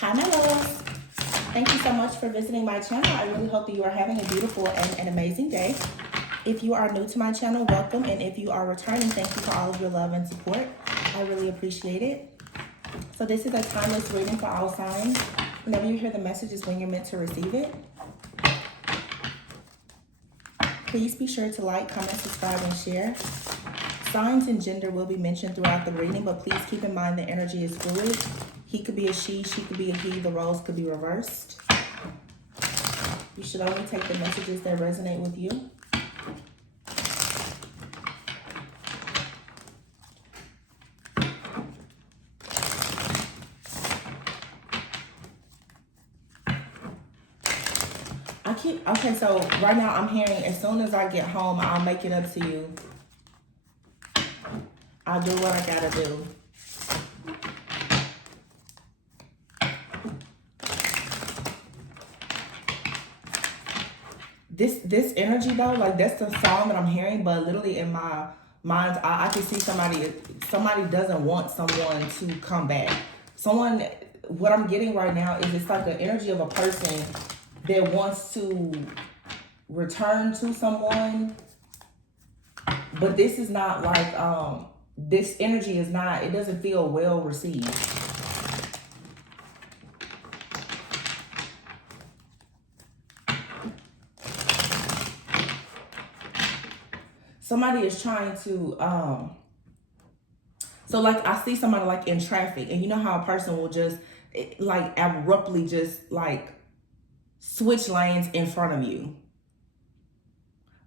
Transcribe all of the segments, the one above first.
Hi, my loves. Thank you so much for visiting my channel. I really hope that you are having a beautiful and an amazing day. If you are new to my channel, welcome. And if you are returning, thank you for all of your love and support. I really appreciate it. So this is a timeless reading for all signs. Whenever you hear the message is when you're meant to receive it. Please be sure to like, comment, subscribe, and share. Signs and gender will be mentioned throughout the reading, but please keep in mind the energy is fluid. He could be a she could be a he, the roles could be reversed. You should only take the messages that resonate with you. Okay, so right now I'm hearing as soon as I get home, I'll make it up to you. I'll do what I gotta do. This energy though, like that's the song that I'm hearing, but literally in my mind, I can see somebody doesn't want someone to come back. What I'm getting right now is it's like the energy of a person that wants to return to someone, but this is not like, this energy is not, it doesn't feel well received. Somebody is trying to, so like I see somebody like in traffic, and you know how a person will just like abruptly just like switch lanes in front of you.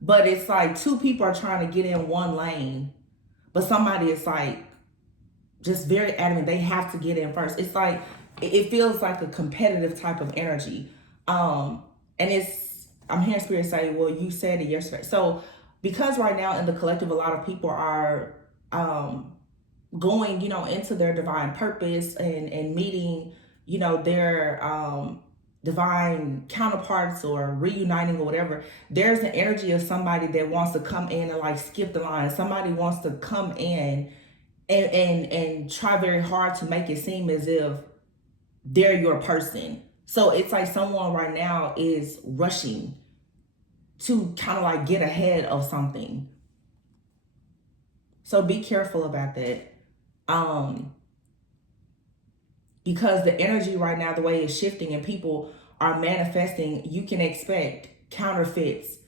But it's like two people are trying to get in one lane, but somebody is like just very adamant they have to get in first. It's like, it feels like a competitive type of energy. And I'm hearing spirit say, well, you said it yesterday. So because right now in the collective, a lot of people are going, into their divine purpose and meeting, their divine counterparts or reuniting or whatever. There's an energy of somebody that wants to come in and like skip the line. Somebody wants to come in and try very hard to make it seem as if they're your person. So it's like someone right now is rushing to kind of like get ahead of something. So be careful about that. Because the energy right now, the way it's shifting and people are manifesting, you can expect counterfeits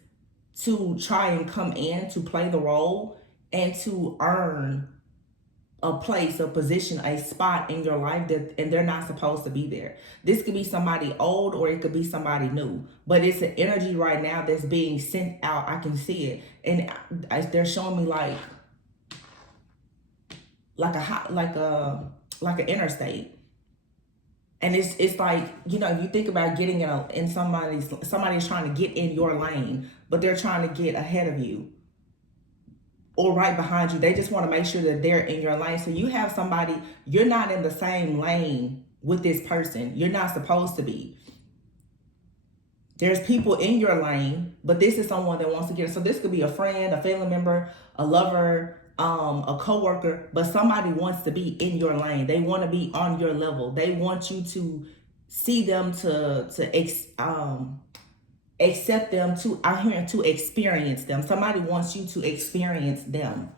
to try and come in to play the role and to earn a place, a position, a spot in your life and they're not supposed to be there. This could be somebody old or it could be somebody new, but it's an energy right now that's being sent out. I can see it, and they're showing me like an interstate. And it's like, if you think about getting in somebody's trying to get in your lane, but they're trying to get ahead of you or right behind you. They just want to make sure that they're in your lane. So you have somebody, you're not in the same lane with this person. You're not supposed to be. There's people in your lane, but this is someone that wants to get. So this could be a friend, a family member, a lover, a coworker, but somebody wants to be in your lane. They want to be on your level. They want you to see them, to accept them, I'm hearing to experience them. Somebody wants you to experience them.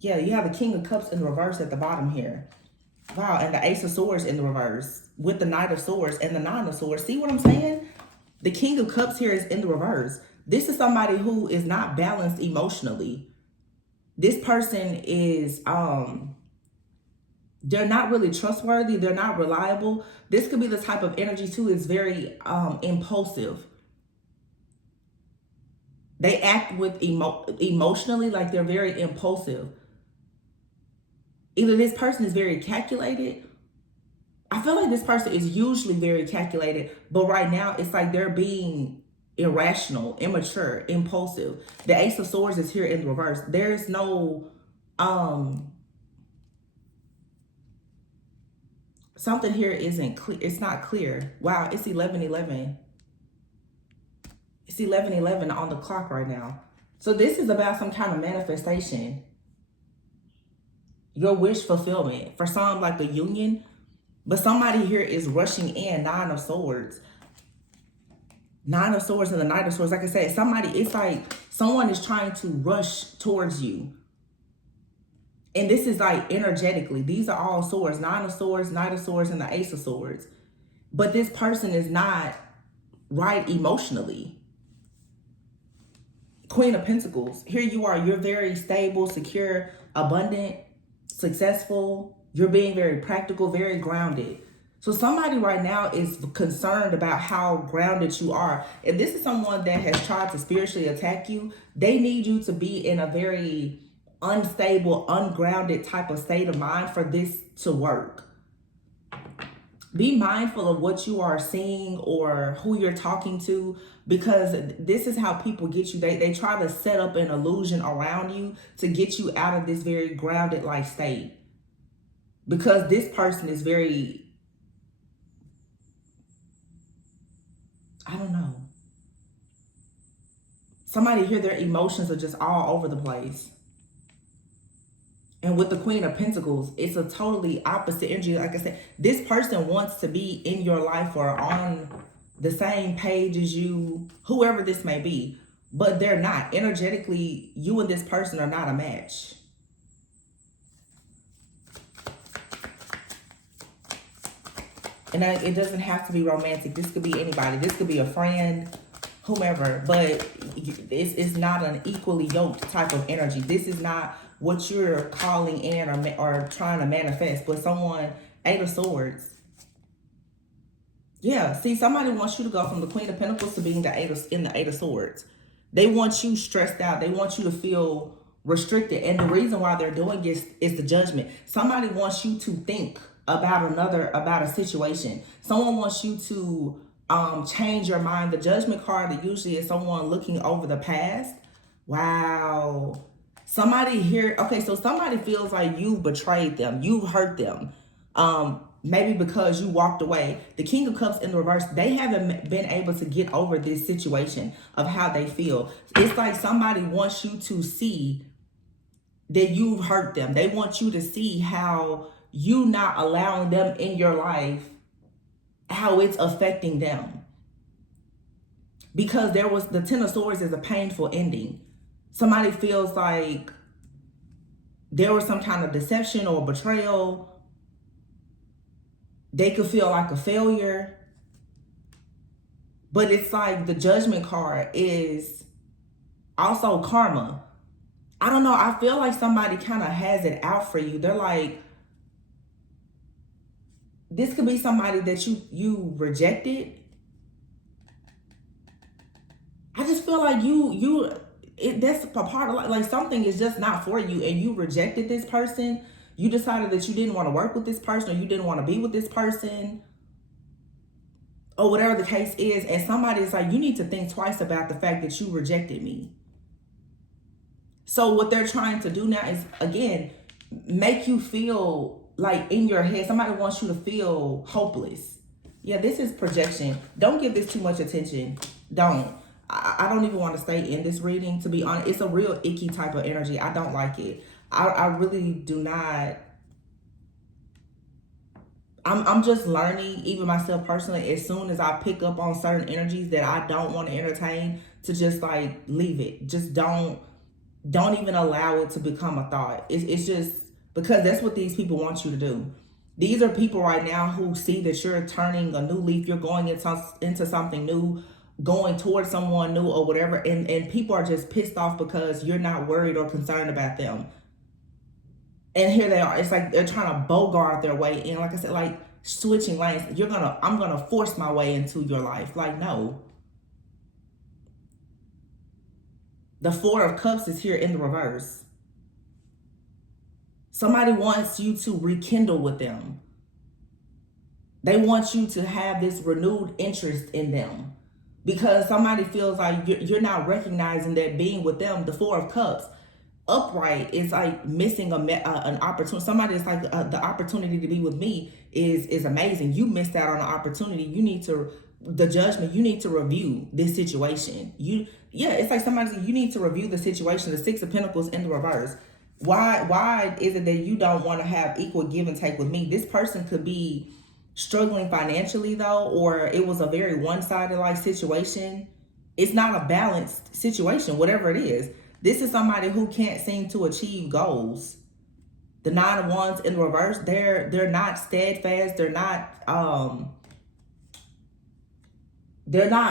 Yeah, you have the King of Cups in reverse at the bottom here. Wow, and the Ace of Swords in the reverse with the Knight of Swords and the Nine of Swords. See what I'm saying? The King of Cups here is in the reverse. This is somebody who is not balanced emotionally. This person is, they're not really trustworthy. They're not reliable. This could be the type of energy too. It's very impulsive. They act with emotionally, like they're very impulsive. Either this person is very calculated. I feel like this person is usually very calculated, but right now it's like they're being irrational, immature, impulsive. The Ace of Swords is here in the reverse. There's no something here isn't clear. It's not clear. Wow, it's 11:11. It's 11:11 on the clock right now. So this is about some kind of manifestation. Your wish fulfillment. For some, like the union. But somebody here is rushing in. Nine of Swords. Nine of Swords and the Knight of Swords. Like I said, somebody, it's like someone is trying to rush towards you. And this is like energetically. These are all swords. Nine of Swords, Knight of Swords, and the Ace of Swords. But this person is not right emotionally. Queen of Pentacles. Here you are. You're very stable, secure, abundant, successful. You're being very practical, very grounded. So somebody right now is concerned about how grounded you are. If this is someone that has tried to spiritually attack you, they need you to be in a very unstable, ungrounded type of state of mind for this to work. Be mindful of what you are seeing or who you're talking to, because this is how people get you. They try to set up an illusion around you to get you out of this very grounded like state. Because this person is very, I don't know. Somebody here, their emotions are just all over the place. And with the Queen of Pentacles, it's a totally opposite energy. Like I said, this person wants to be in your life or on the same page as you, whoever this may be, but they're not. Energetically, you and this person are not a match. And it doesn't have to be romantic. This could be anybody. This could be a friend, whomever, but it's not an equally yoked type of energy. This is not what you're calling in or trying to manifest, but someone, Eight of Swords. Yeah, see, somebody wants you to go from the Queen of Pentacles to being the Eight of Swords. They want you stressed out. They want you to feel restricted. And the reason why they're doing this is the Judgment. Somebody wants you to think about a situation. Someone wants you to change your mind. The Judgment card that usually is someone looking over the past. Wow. Somebody here, okay, so somebody feels like you betrayed them, you hurt them, maybe because you walked away. The King of Cups in the reverse, they haven't been able to get over this situation of how they feel. It's like somebody wants you to see that you've hurt them. They want you to see how you not allowing them in your life, how it's affecting them. Because there was, the Ten of Swords is a painful ending. Somebody feels like there was some kind of deception or betrayal. They could feel like a failure. But it's like the Judgment card is also karma. I don't know. I feel like somebody kind of has it out for you. They're like, this could be somebody that you rejected. I just feel like that's a part of like something is just not for you, and you rejected this person. You decided that you didn't want to work with this person, or you didn't want to be with this person, or whatever the case is. And somebody is like, you need to think twice about the fact that you rejected me. So what they're trying to do now is, again, make you feel like in your head, somebody wants you to feel hopeless. Yeah, this is projection. Don't give this too much attention. Don't. I don't even want to stay in this reading, to be honest. It's a real icky type of energy. I don't like it. I really do not. I'm just learning, even myself personally, as soon as I pick up on certain energies that I don't want to entertain, to just like leave it. Just don't even allow it to become a thought. It's just because that's what these people want you to do. These are people right now who see that you're turning a new leaf. You're going into something new, going towards someone new or whatever, and people are just pissed off because you're not worried or concerned about them. And here they are. It's like they're trying to bogart their way in. Like I said, like switching lanes. I'm gonna force my way into your life. Like, no. The Four of Cups is here in the reverse. Somebody wants you to rekindle with them. They want you to have this renewed interest in them. Because somebody feels like you're not recognizing that being with them, the Four of Cups, upright, is like missing an opportunity. Somebody is like, the opportunity to be with me is amazing. You missed out on an opportunity. You need to, the Judgment, you need to review this situation. It's like somebody said, you need to review the situation. The Six of Pentacles in the reverse. Why is it that you don't want to have equal give and take with me? This person could be struggling financially though, or it was a very one-sided like situation, it's not a balanced situation, whatever it is. This is somebody who can't seem to achieve goals. The Nine of Wands in reverse, they're not steadfast, they're not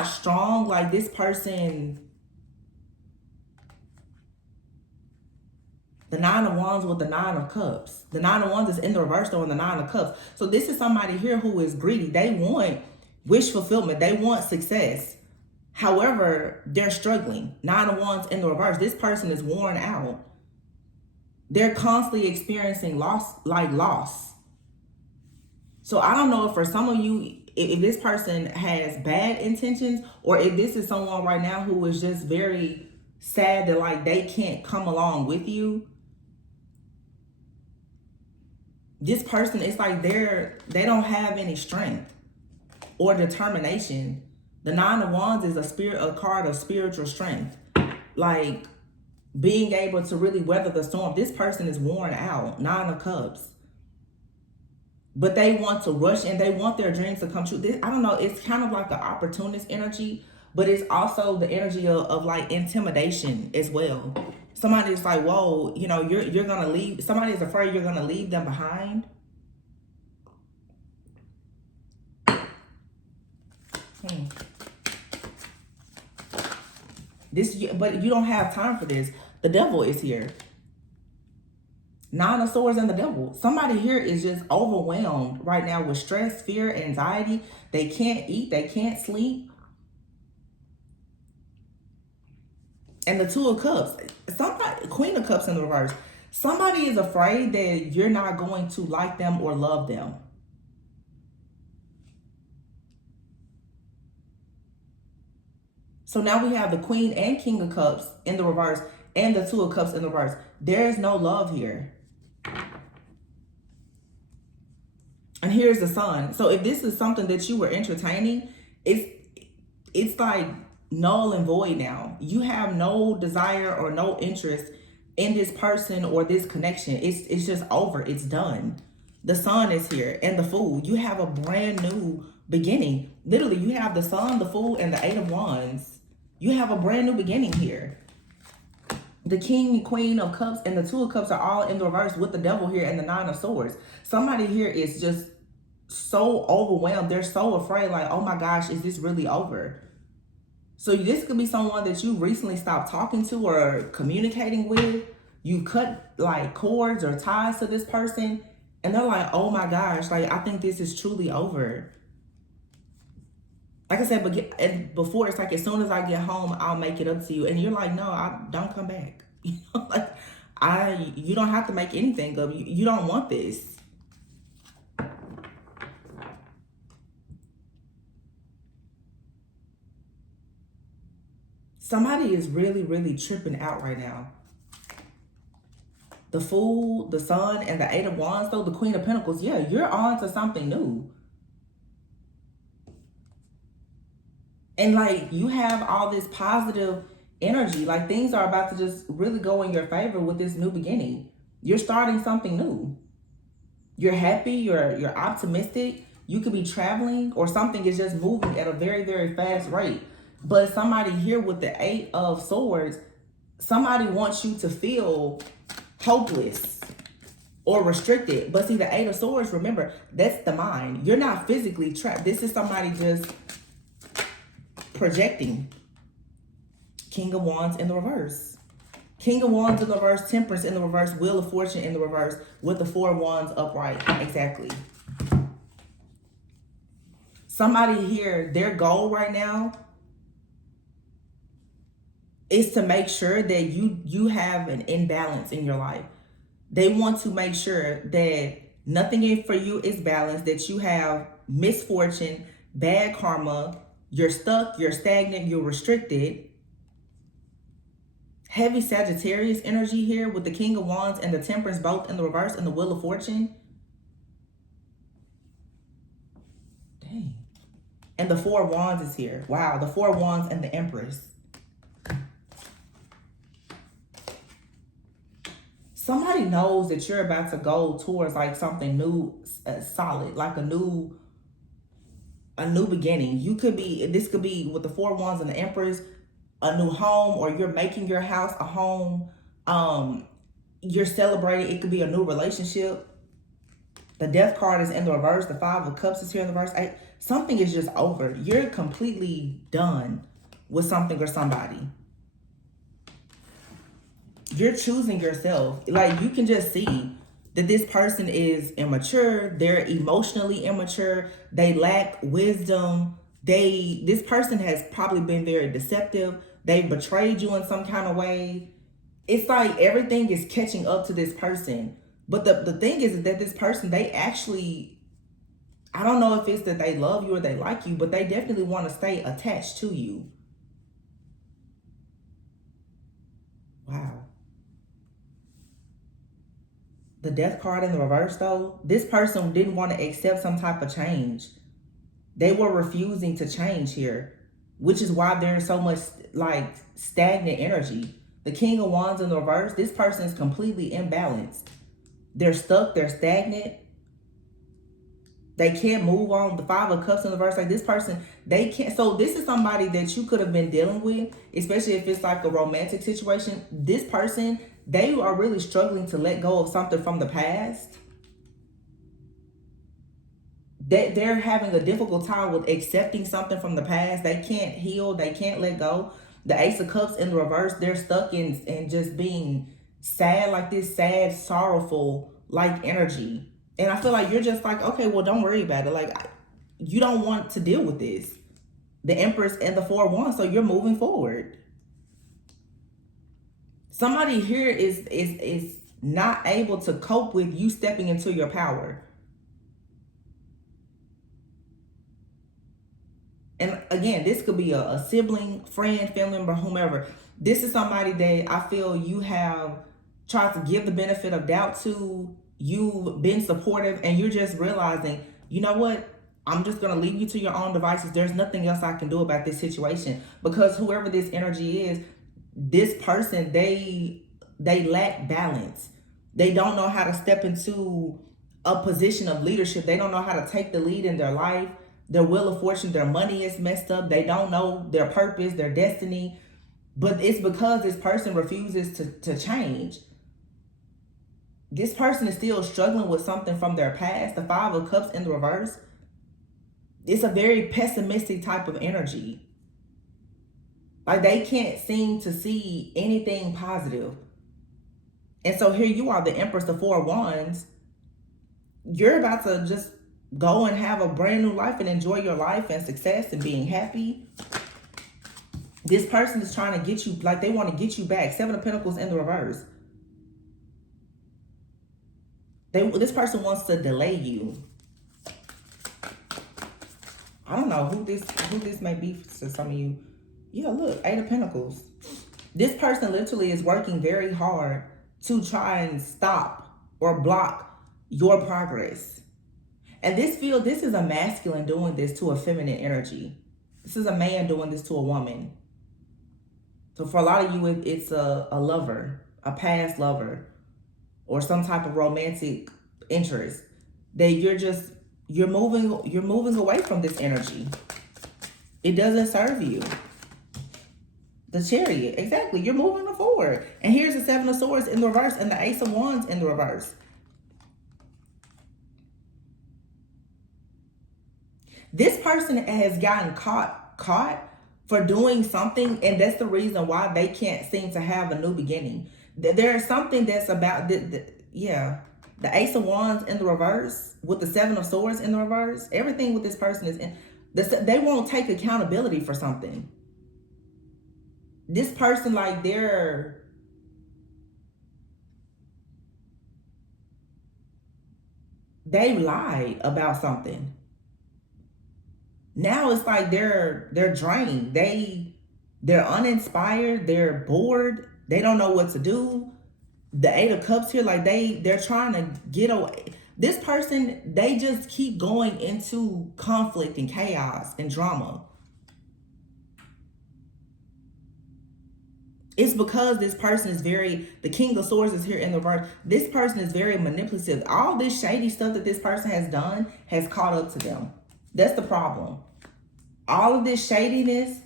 strong. Like this person, the Nine of Wands with the Nine of Cups. The Nine of Wands is in the reverse though, in the Nine of Cups. So this is somebody here who is greedy. They want wish fulfillment. They want success. However, they're struggling. Nine of Wands in the reverse. This person is worn out. They're constantly experiencing loss. So I don't know if for some of you, if this person has bad intentions, or if this is someone right now who is just very sad that like they can't come along with you. This person, it's like they don't have any strength or determination. The Nine of Wands is a card of spiritual strength. Like being able to really weather the storm. This person is worn out. Nine of Cups. But they want to rush and they want their dreams to come true. I don't know. It's kind of like the opportunist energy, but it's also the energy of like intimidation as well. Somebody's like, whoa, you know, you're going to leave. Somebody is afraid you're going to leave them behind. But you don't have time for this. The devil is here. Nine of Swords and the devil. Somebody here is just overwhelmed right now with stress, fear, anxiety. They can't eat. They can't sleep. And the Two of Cups. Queen of Cups in the reverse. Somebody is afraid that you're not going to like them or love them. So now we have the Queen and King of Cups in the reverse and the Two of Cups in the reverse. There is no love here. And here's the Sun. So if this is something that you were entertaining, it's like null and void now. You have no desire or no interest in this person or this connection. It's just over. It's done. The Sun is here and the Fool. You have a brand new beginning. Literally, you have the Sun, the Fool, and the Eight of Wands. You have a brand new beginning here. The King and Queen of Cups and the Two of Cups are all in the reverse with the devil here and the Nine of Swords. Somebody here is just so overwhelmed. They're so afraid, like, oh my gosh, is this really over? So this could be someone that you recently stopped talking to or communicating with. You cut like cords or ties to this person and they're like, oh my gosh, like I think this is truly over. Like I said, but before, it's like as soon as I get home, I'll make it up to you. And you're like, no, I don't come back. You know, like you don't have to make anything up. You don't want this. Somebody is really, really tripping out right now. The Fool, the Sun, and the Eight of Wands, though, the Queen of Pentacles. Yeah, you're on to something new. And like you have all this positive energy, like things are about to just really go in your favor with this new beginning. You're starting something new. You're happy, you're optimistic. You could be traveling or something is just moving at a very, very fast rate. But somebody here with the Eight of Swords, somebody wants you to feel hopeless or restricted. But see, the Eight of Swords, remember, that's the mind. You're not physically trapped. This is somebody just projecting. King of Wands in the reverse. King of Wands in the reverse, Temperance in the reverse, Wheel of Fortune in the reverse with the Four of Wands upright. Exactly. Somebody here, their goal right now is to make sure that you have an imbalance in your life. They want to make sure that nothing for you is balanced, that you have misfortune, bad karma, you're stuck, you're stagnant, you're restricted. Heavy Sagittarius energy here with the King of Wands and the Temperance both in the reverse and the Wheel of Fortune. Dang. And the Four of Wands is here. Wow, the Four of Wands and the Empress. Somebody knows that you're about to go towards like something new, solid, like a new a new beginning. This could be with the Four of Wands and the Empress, a new home, or you're making your house a home. You're celebrating. It could be a new relationship. The Death card is in the reverse. The Five of Cups is here in the reverse. Something is just over. You're completely done with something or somebody. You're choosing yourself. Like, you can just see that this person is immature. They're emotionally immature. They lack wisdom. This person has probably been very deceptive. They betrayed you in some kind of way. It's like everything is catching up to this person. But the thing is that this person, they actually, I don't know if it's that they love you or they like you, but they definitely want to stay attached to you. Wow. The Death card in the reverse, though, this person didn't want to accept some type of change. They were refusing to change here, which is why there's so much like stagnant energy. The King of Wands in the reverse, this person is completely imbalanced. They're stuck, they're stagnant. They can't move on. The Five of Cups in the reverse, like this person, they can't. So this is somebody that you could have been dealing with, especially if it's like a romantic situation. This person, they are really struggling to let go of something from the past. They're having a difficult time with accepting something from the past. They can't heal. They can't let go. The Ace of Cups in the reverse, they're stuck in just being sad, like this sad, sorrowful, like energy. And I feel like you're just like, okay, well, don't worry about it. Like, you don't want to deal with this. The Empress and the Four of Wands, so you're moving forward. Somebody here is not able to cope with you stepping into your power. And again, this could be a sibling, friend, family member, whomever. This is somebody that I feel you have tried to give the benefit of doubt to. You've been supportive, and you're just realizing, you know what? I'm just going to leave you to your own devices. There's nothing else I can do about this situation. Because whoever this energy is, this person, they lack balance. They don't know how to step into a position of leadership. They don't know how to take the lead in their life. Their wheel of fortune, their money is messed up. They don't know their purpose, their destiny. But it's because this person refuses to change. This person is still struggling with something from their past. The Five of Cups in the reverse. It's a very pessimistic type of energy. Like, they can't seem to see anything positive. And so here you are, the Empress, the Four of Wands. You're about to just go and have a brand new life and enjoy your life and success and being happy. This person is trying to get you, like they want to get you back. Seven of Pentacles in the reverse. This person wants to delay you. I don't know who this may be to some of you. Yeah, look, Eight of Pentacles. This person literally is working very hard to try and stop or block your progress. And this is a masculine doing this to a feminine energy. This is a man doing this to a woman. So for a lot of you, it's a lover, a past lover, or some type of romantic interest that you're moving away from this energy. It doesn't serve you. The Chariot, exactly. You're moving forward. And here's the Seven of Swords in the reverse and the Ace of Wands in the reverse. This person has gotten caught for doing something, and that's the reason why they can't seem to have a new beginning. There is something that's about the Ace of Wands in the reverse with the Seven of Swords in the reverse. Everything with this person is in. They won't take accountability for something. This person, like, they lied about something. Now it's like they're drained. They're uninspired. They're bored. They don't know what to do. The Eight of Cups here, like they're trying to get away. This person, they just keep going into conflict and chaos and drama. It's because this person is the King of Swords is here in the reverse. This person is very manipulative. All this shady stuff that this person has done has caught up to them. That's the problem. All of this shadiness,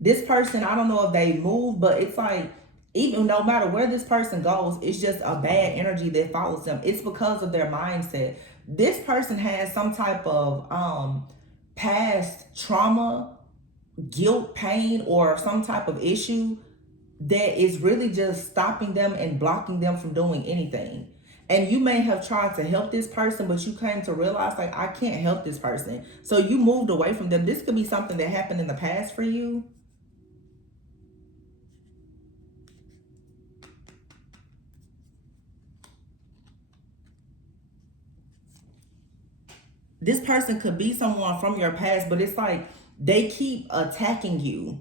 this person, I don't know if they move, but it's like, even no matter where this person goes, it's just a bad energy that follows them. It's because of their mindset. This person has some type of past trauma, guilt, pain, or some type of issue that is really just stopping them and blocking them from doing anything. And you may have tried to help this person, but you came to realize, like, I can't help this person. So you moved away from them. This could be something that happened in the past for you. This person could be someone from your past, but it's like they keep attacking you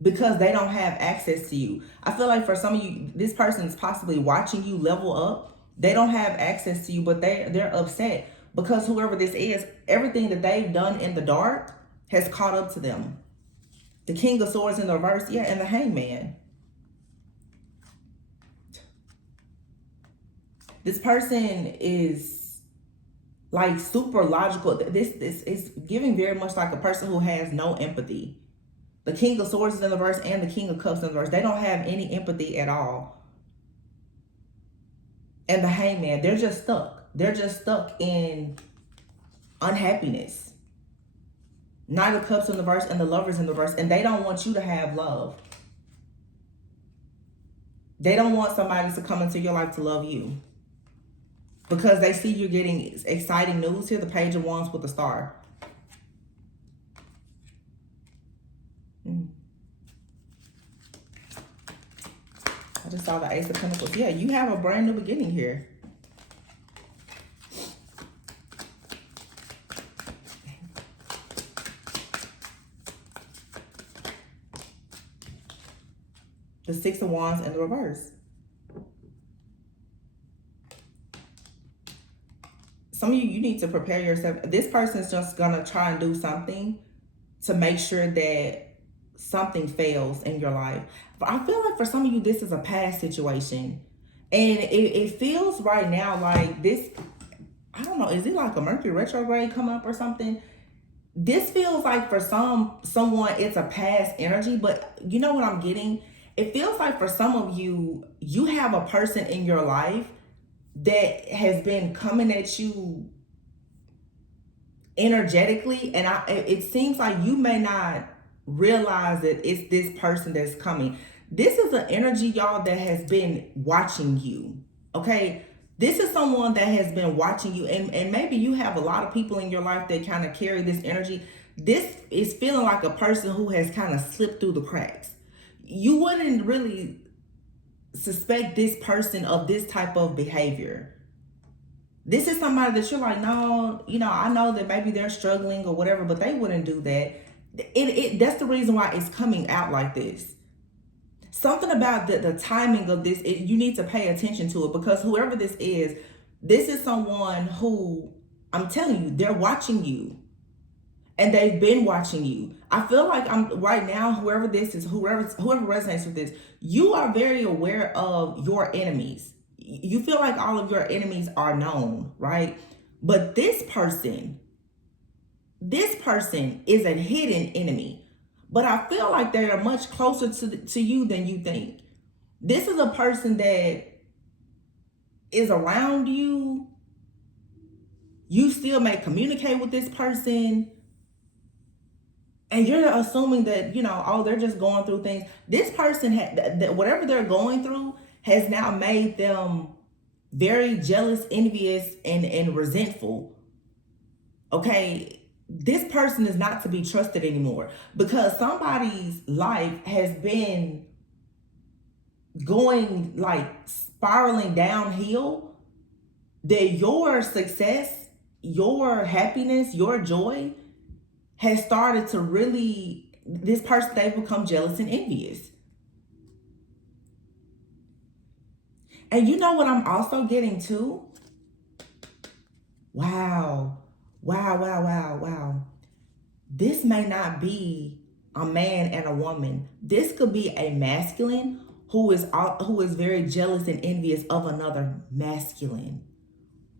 because they don't have access to you. I feel like for some of you, this person is possibly watching you level up. They don't have access to you, but they're upset because whoever this is, everything that they've done in the dark has caught up to them. The King of Swords in the reverse, yeah, and the Hangman. This person is like super logical. This is giving very much like a person who has no empathy. The King of Swords is in the verse and the King of Cups in the verse. They don't have any empathy at all. And the Hangman, they're just stuck. They're just stuck in unhappiness. Knight of Cups in the verse and the Lovers in the verse. And they don't want you to have love. They don't want somebody to come into your life to love you. Because they see you're getting exciting news here. The Page of Wands with the star. I just saw the Ace of Pentacles. Yeah, you have a brand new beginning here. The Six of Wands in the reverse. Some of you need to prepare yourself. This person's just going to try and do something to make sure that something fails in your life. But I feel like for some of you, this is a past situation. And it feels right now like this, I don't know, is it like a Mercury retrograde come up or something? This feels like for someone, it's a past energy, but you know what I'm getting? It feels like for some of you, you have a person in your life that has been coming at you energetically, and it seems like you may not realize that it's this person that's coming. This is an energy, y'all, that has been watching you. Okay, this is someone that has been watching you, and maybe you have a lot of people in your life that kind of carry this energy. This is feeling like a person who has kind of slipped through the cracks. You wouldn't really suspect this person of this type of behavior. This is somebody that you're like, no, you know, I know that maybe they're struggling or whatever, but they wouldn't do that. That's the reason why it's coming out like this. Something about the timing of this, you need to pay attention to it, because whoever this is someone who, I'm telling you, they're watching you. And they've been watching you. I feel like right now, whoever this is, whoever resonates with this, you are very aware of your enemies. You feel like all of your enemies are known, right? But this person is a hidden enemy. But I feel like they are much closer to you than you think. This is a person that is around you. You still may communicate with this person. And you're assuming that, you know, oh, they're just going through things. This person, whatever they're going through has now made them very jealous, envious, and resentful. Okay, this person is not to be trusted anymore, because somebody's life has been going like spiraling downhill, that your success, your happiness, your joy has started to really, this person, they've become jealous and envious. And you know what I'm also getting too? Wow. This may not be a man and a woman. This could be a masculine who is very jealous and envious of another masculine.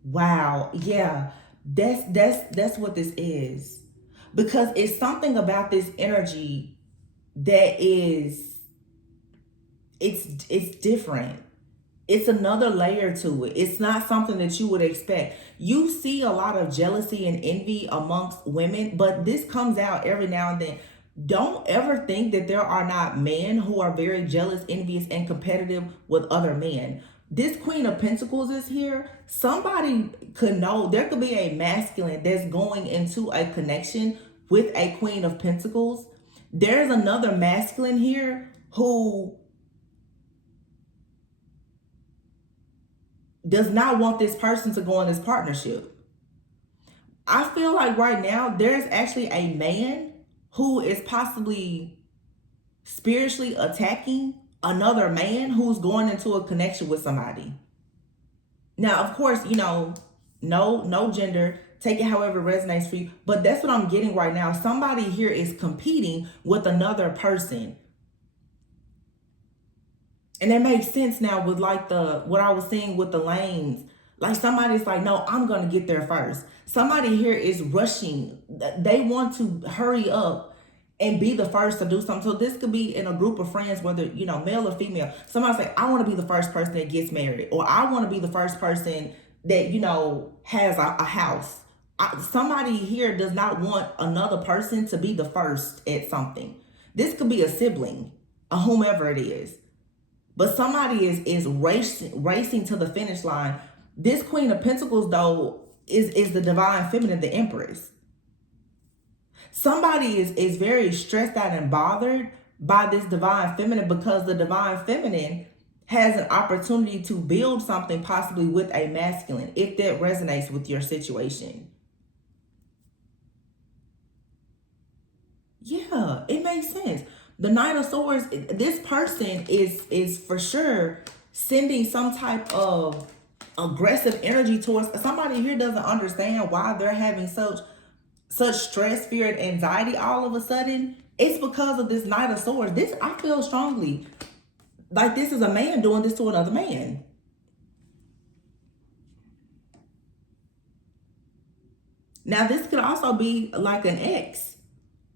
Wow. Yeah. That's what this is. because it's something about this energy that is, it's different. It's another layer to it. It's not something that you would expect. You see a lot of jealousy and envy amongst women, but this comes out every now and then. Don't ever think that there are not men who are very jealous, envious, and competitive with other men. This Queen of Pentacles is here. Somebody could know, there could be a masculine that's going into a connection with a Queen of Pentacles. There's another masculine here who does not want this person to go in this partnership. I feel like right now there's actually a man who is possibly spiritually attacking another man who's going into a connection with somebody. Now, of course, you know, no gender, take it however it resonates for you, but that's what I'm getting right now. Somebody here is competing with another person. And it makes sense now with like what I was seeing with the lanes. Like somebody's like, no, I'm going to get there first. Somebody here is rushing. They want to hurry up and be the first to do something. So this could be in a group of friends, whether, you know, male or female. Somebody's like, I want to be the first person that gets married. Or I want to be the first person that, you know, has a house. Somebody here does not want another person to be the first at something. This could be a sibling, a whomever it is. But somebody is racing to the finish line. This Queen of Pentacles, though, is the divine feminine, the Empress. Somebody is very stressed out and bothered by this divine feminine because the divine feminine has an opportunity to build something possibly with a masculine, if that resonates with your situation. Yeah, it makes sense. The Knight of Swords, this person is for sure sending some type of aggressive energy towards somebody here. Doesn't understand why they're having such stress, fear, and anxiety all of a sudden. It's because of this Knight of Swords. This, I feel strongly like this is a man doing this to another man. Now this could also be like an ex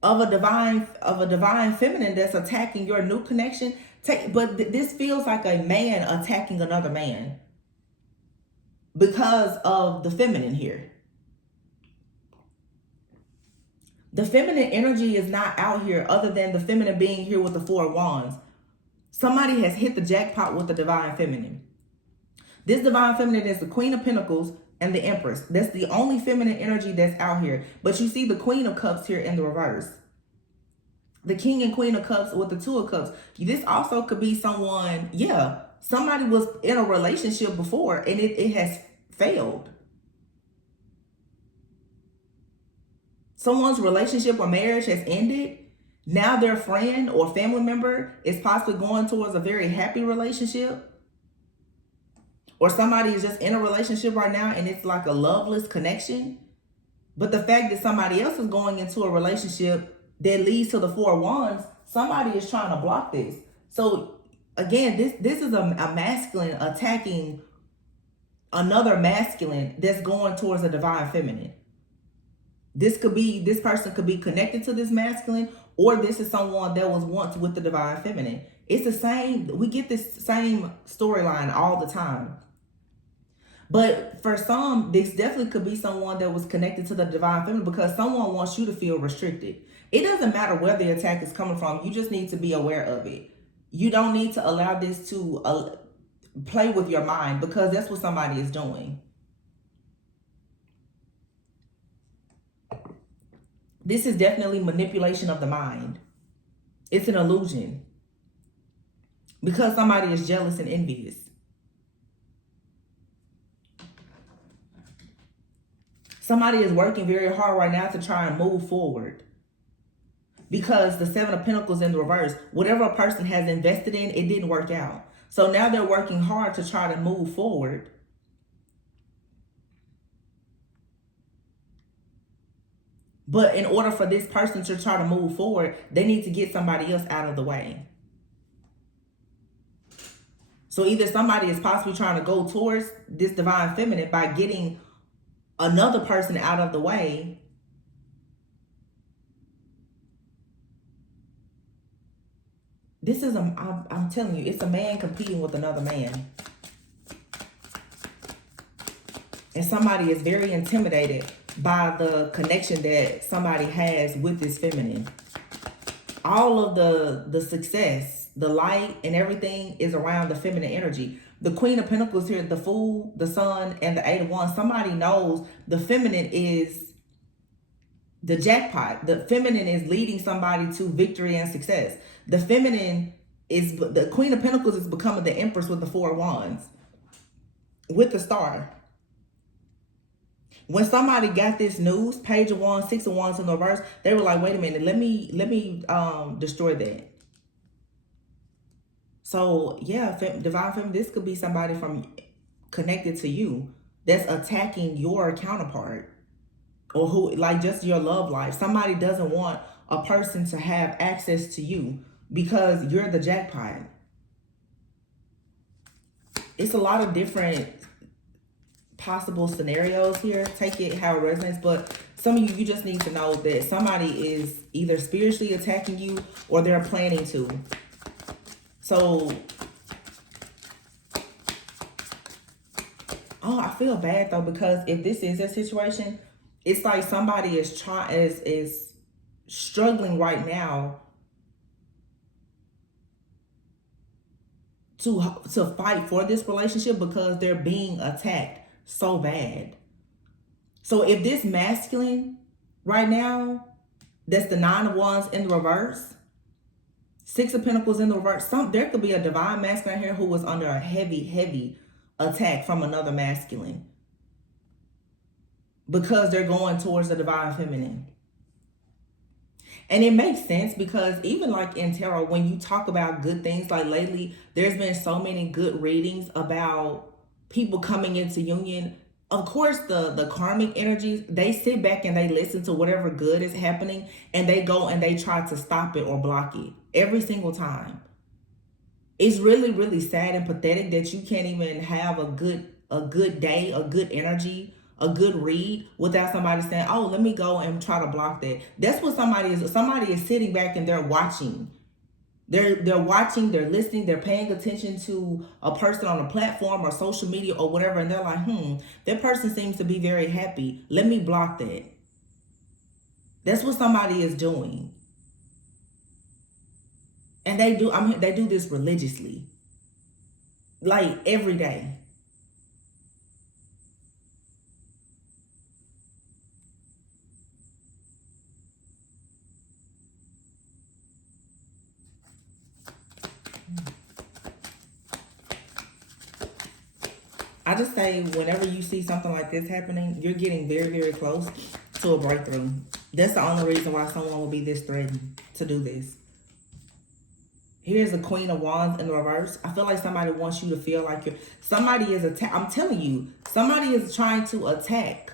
of a divine feminine that's attacking your new connection. But this feels like a man attacking another man because of the feminine here. The feminine energy is not out here other than the feminine being here with the Four of Wands. Somebody has hit the jackpot with the divine feminine. This divine feminine is the Queen of Pentacles and the Empress. That's the only feminine energy that's out here. But you see the Queen of Cups here in the reverse. The King and Queen of Cups with the Two of Cups. This also could be someone, yeah, somebody was in a relationship before and it has failed. Someone's relationship or marriage has ended. Now their friend or family member is possibly going towards a very happy relationship. Or somebody is just in a relationship right now and it's like a loveless connection. But the fact that somebody else is going into a relationship that leads to the Four of Wands, somebody is trying to block this. So again, this is a masculine attacking another masculine that's going towards a divine feminine. This person could be connected to this masculine, or this is someone that was once with the divine feminine. It's the same, we get this same storyline all the time. But for some, this definitely could be someone that was connected to the divine feminine because someone wants you to feel restricted. It doesn't matter where the attack is coming from. You just need to be aware of it. You don't need to allow this to play with your mind because that's what somebody is doing. This is definitely manipulation of the mind. It's an illusion because somebody is jealous and envious. Somebody is working very hard right now to try and move forward because the Seven of Pentacles in the reverse, whatever a person has invested in, it didn't work out. So now they're working hard to try to move forward. But in order for this person to try to move forward, they need to get somebody else out of the way. So either somebody is possibly trying to go towards this divine feminine by getting another person out of the way, This is I'm telling you, it's a man competing with another man. And somebody is very intimidated by the connection that somebody has with this feminine. All of the success, the light, and everything is around the feminine energy. The Queen of Pentacles here, the Fool, the Sun, and the Eight of Wands. Somebody knows the feminine is the jackpot. The feminine is leading somebody to victory and success. The feminine is, the Queen of Pentacles is becoming the Empress with the Four of Wands, with the Star. When somebody got this news, Page of Wands, Six of Wands in the reverse, they were like, wait a minute, let me destroy that. So yeah, divine feminine, this could be somebody from connected to you that's attacking your counterpart, or who, like, just your love life. Somebody doesn't want a person to have access to you because you're the jackpot. It's a lot of different possible scenarios here. Take it how it resonates, but some of you just need to know that somebody is either spiritually attacking you or they're planning to. So, oh, I feel bad though, because if this is a situation, it's like somebody is is struggling right now to fight for this relationship because they're being attacked so bad. So if this masculine right now, that's the Nine of Wands in the reverse, Six of Pentacles in the reverse, there could be a divine masculine here who was under a heavy attack from another masculine because they're going towards the divine feminine. And it makes sense because even like in tarot, when you talk about good things, like lately, there's been so many good readings about people coming into union. Of course, the karmic energies, they sit back and they listen to whatever good is happening, and they go and they try to stop it or block it every single time. It's really sad and pathetic that you can't even have a good day, a good energy, a good read without somebody saying, oh, let me go and try to block that. That's what somebody is. Somebody is sitting back and they're watching. They're watching, they're listening, they're paying attention to a person on a platform or social media or whatever, and they're like, that person seems to be very happy. Let me block that. That's what somebody is doing. And they do this religiously. Like every day. I just say whenever you see something like this happening, you're getting very close to a breakthrough. That's the only reason why someone will be this threatened to do this. Here's a Queen of Wands in the reverse. I feel like somebody wants you to feel like somebody is I'm telling you, somebody is trying to attack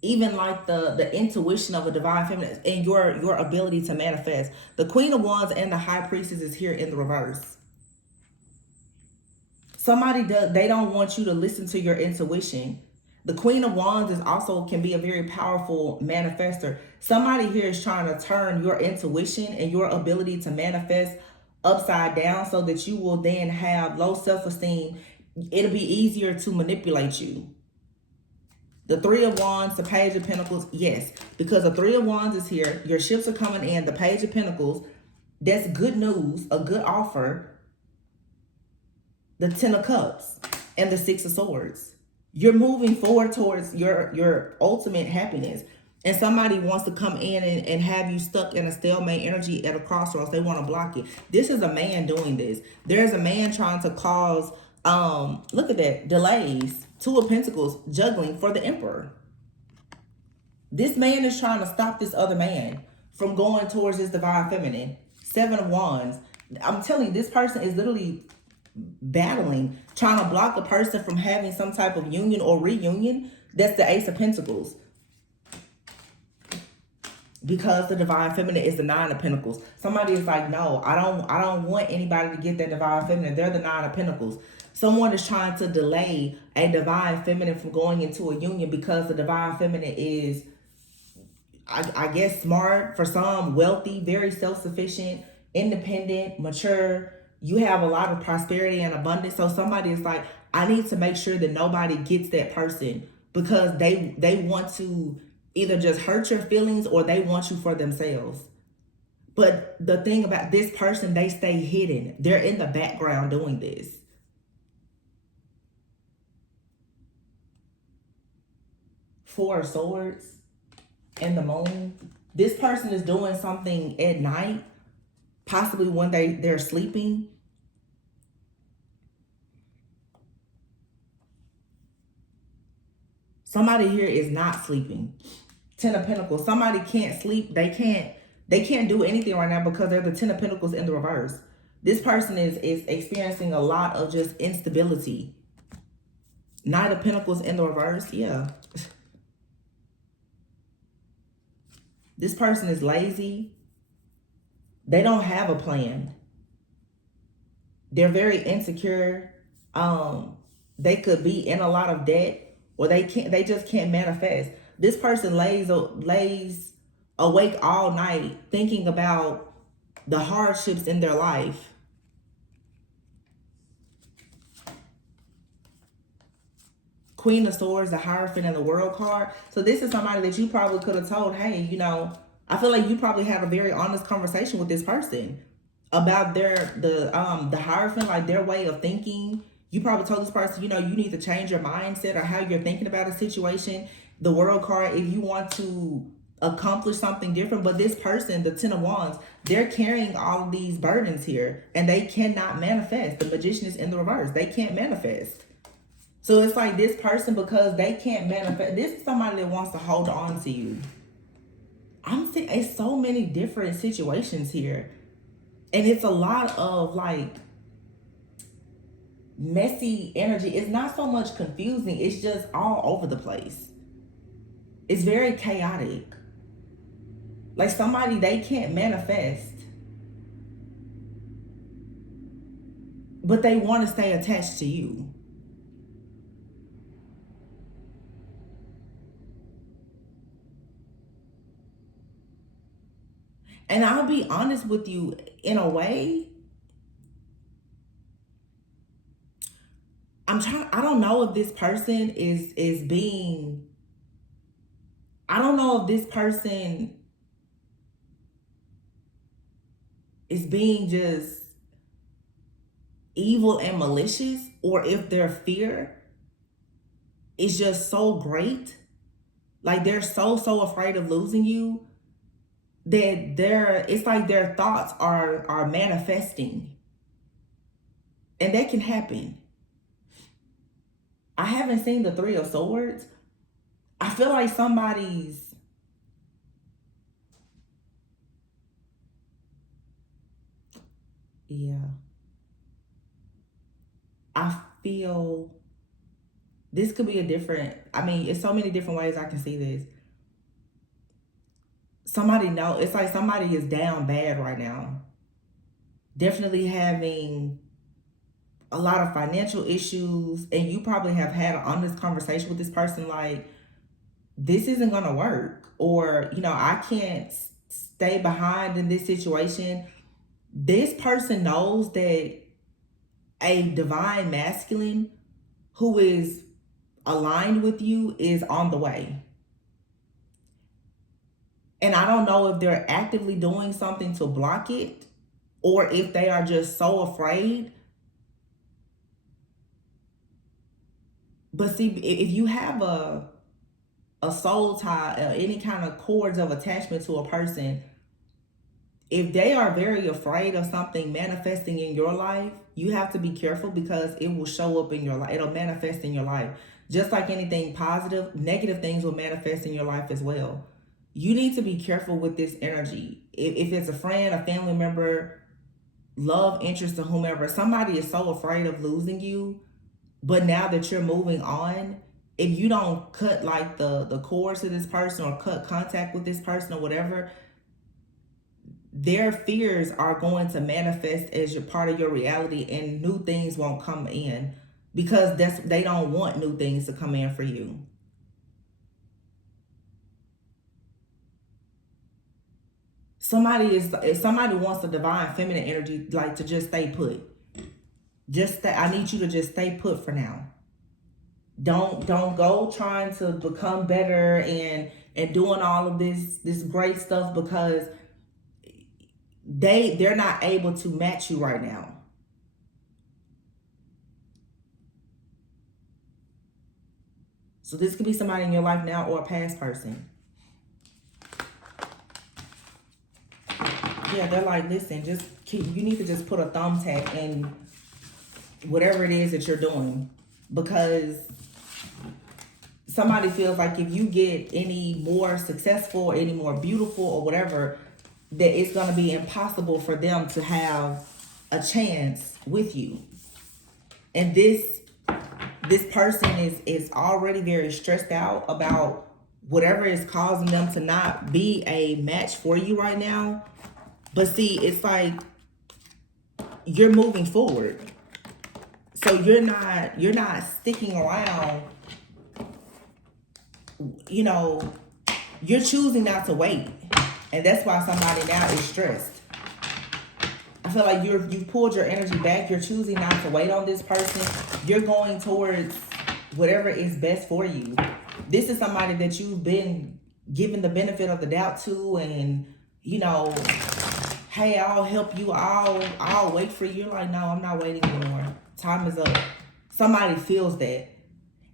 even like the intuition of a divine feminine and your ability to manifest. The Queen of Wands and the High Priestess is here in the reverse. They don't want you to listen to your intuition. The Queen of Wands can be a very powerful manifester. Somebody here is trying to turn your intuition and your ability to manifest upside down so that you will then have low self-esteem. It'll be easier to manipulate you. The Three of Wands, the Page of Pentacles, yes, because the Three of Wands is here. Your ships are coming in. The Page of Pentacles, that's good news, a good offer. The Ten of Cups and the Six of Swords. You're moving forward towards your ultimate happiness. And somebody wants to come in and have you stuck in a stalemate energy at a crossroads. They want to block it. This is a man doing this. There's a man trying to cause, look at that, delays. Two of Pentacles, juggling for the Emperor. This man is trying to stop this other man from going towards his divine feminine. Seven of Wands. I'm telling you, this person is literally battling, trying to block a person from having some type of union or reunion. That's the Ace of Pentacles. Because the divine feminine is the Nine of Pentacles. Somebody is like, no, I don't want anybody to get that divine feminine. They're the Nine of Pentacles. Someone is trying to delay a divine feminine from going into a union because the divine feminine is, I guess, smart for some, wealthy, very self-sufficient, independent, mature. You have a lot of prosperity and abundance. So somebody is like, I need to make sure that nobody gets that person, because they want to either just hurt your feelings or they want you for themselves. But the thing about this person, they stay hidden. They're in the background doing this. Four of Swords and the Moon. This person is doing something at night, possibly when they're sleeping. Somebody here is not sleeping. Ten of Pentacles. Somebody can't sleep. They can't do anything right now because they're the Ten of Pentacles in the reverse. This person is experiencing a lot of just instability. Knight of Pentacles in the reverse. Yeah. This person is lazy. They don't have a plan. They're very insecure. They could be in a lot of debt, or they just can't manifest. This person lays awake all night thinking about the hardships in their life. Queen of Swords, the Hierophant, and the World card. So this is somebody that you probably could have told, hey, you know, I feel like you probably had a very honest conversation with this person about the Hierophant, like their way of thinking. You probably told this person, you know, you need to change your mindset or how you're thinking about a situation. The World card, if you want to accomplish something different. But this person, the Ten of Wands, they're carrying all of these burdens here and they cannot manifest. The Magician is in the reverse. They can't manifest. So it's like this person, because they can't manifest, this is somebody that wants to hold on to you. I'm seeing it's so many different situations here. And it's a lot of like messy energy. It's not so much confusing. It's just all over the place. It's very chaotic. Like somebody, they can't manifest, but they want to stay attached to you. And I'll be honest with you, in a way, I don't know if this person is being, I don't know if this person is being just evil and malicious, or if their fear is just so great. Like they're so afraid of losing you that it's like their thoughts are manifesting. And that can happen. I haven't seen the Three of Swords. I feel like somebody's, yeah. I feel this could be a different, I mean, it's so many different ways I can see this. Somebody know, it's like somebody is down bad right now. Definitely having a lot of financial issues, and you probably have had an honest conversation with this person like, this isn't gonna work, or, you know, I can't stay behind in this situation. This person knows that a divine masculine who is aligned with you is on the way. And I don't know if they're actively doing something to block it, or if they are just so afraid. But see, if you have a soul tie, any kind of cords of attachment to a person, if they are very afraid of something manifesting in your life, you have to be careful, because it will show up in your life. It'll manifest in your life. Just like anything positive, negative things will manifest in your life as well. You need to be careful with this energy. If it's a friend, a family member, love interest, or whomever, somebody is so afraid of losing you. But now that you're moving on, if you don't cut like the cords to this person, or cut contact with this person, or whatever, their fears are going to manifest as your part of your reality, and new things won't come in, because they don't want new things to come in for you. if somebody wants the divine feminine energy, like to just stay put. I need you to just stay put for now. Don't go trying to become better and doing all of this great stuff, because they're not able to match you right now. So this could be somebody in your life now or a past person. Yeah, they're like, listen, you need to just put a thumbtack in whatever it is that you're doing, because somebody feels like if you get any more successful, any more beautiful or whatever, that it's going to be impossible for them to have a chance with you. And this person is already very stressed out about whatever is causing them to not be a match for you right now. But see, it's like you're moving forward. So you're not sticking around. You know, you're choosing not to wait. And that's why somebody now is stressed. I feel like you've pulled your energy back. You're choosing not to wait on this person. You're going towards whatever is best for you. This is somebody that you've been given the benefit of the doubt to, and you know, hey, I'll help you. I'll wait for you. You're like, no, I'm not waiting anymore. Time is up. Somebody feels that.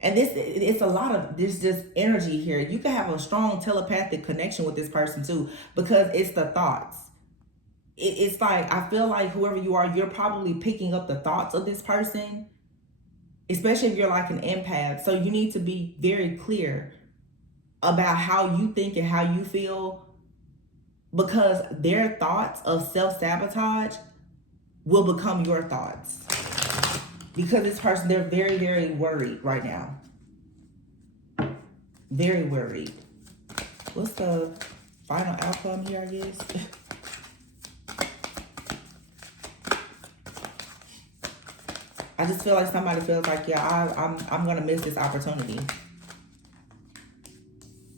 And it's a lot of this energy here. You can have a strong telepathic connection with this person too, because it's the thoughts. It's like, I feel like whoever you are, you're probably picking up the thoughts of this person, especially if you're like an empath. So you need to be very clear about how you think and how you feel, because their thoughts of self-sabotage will become your thoughts. Because this person, they're very, very worried right now. Very worried. What's the final outcome here, I guess? I just feel like somebody feels like, yeah, I'm gonna miss this opportunity.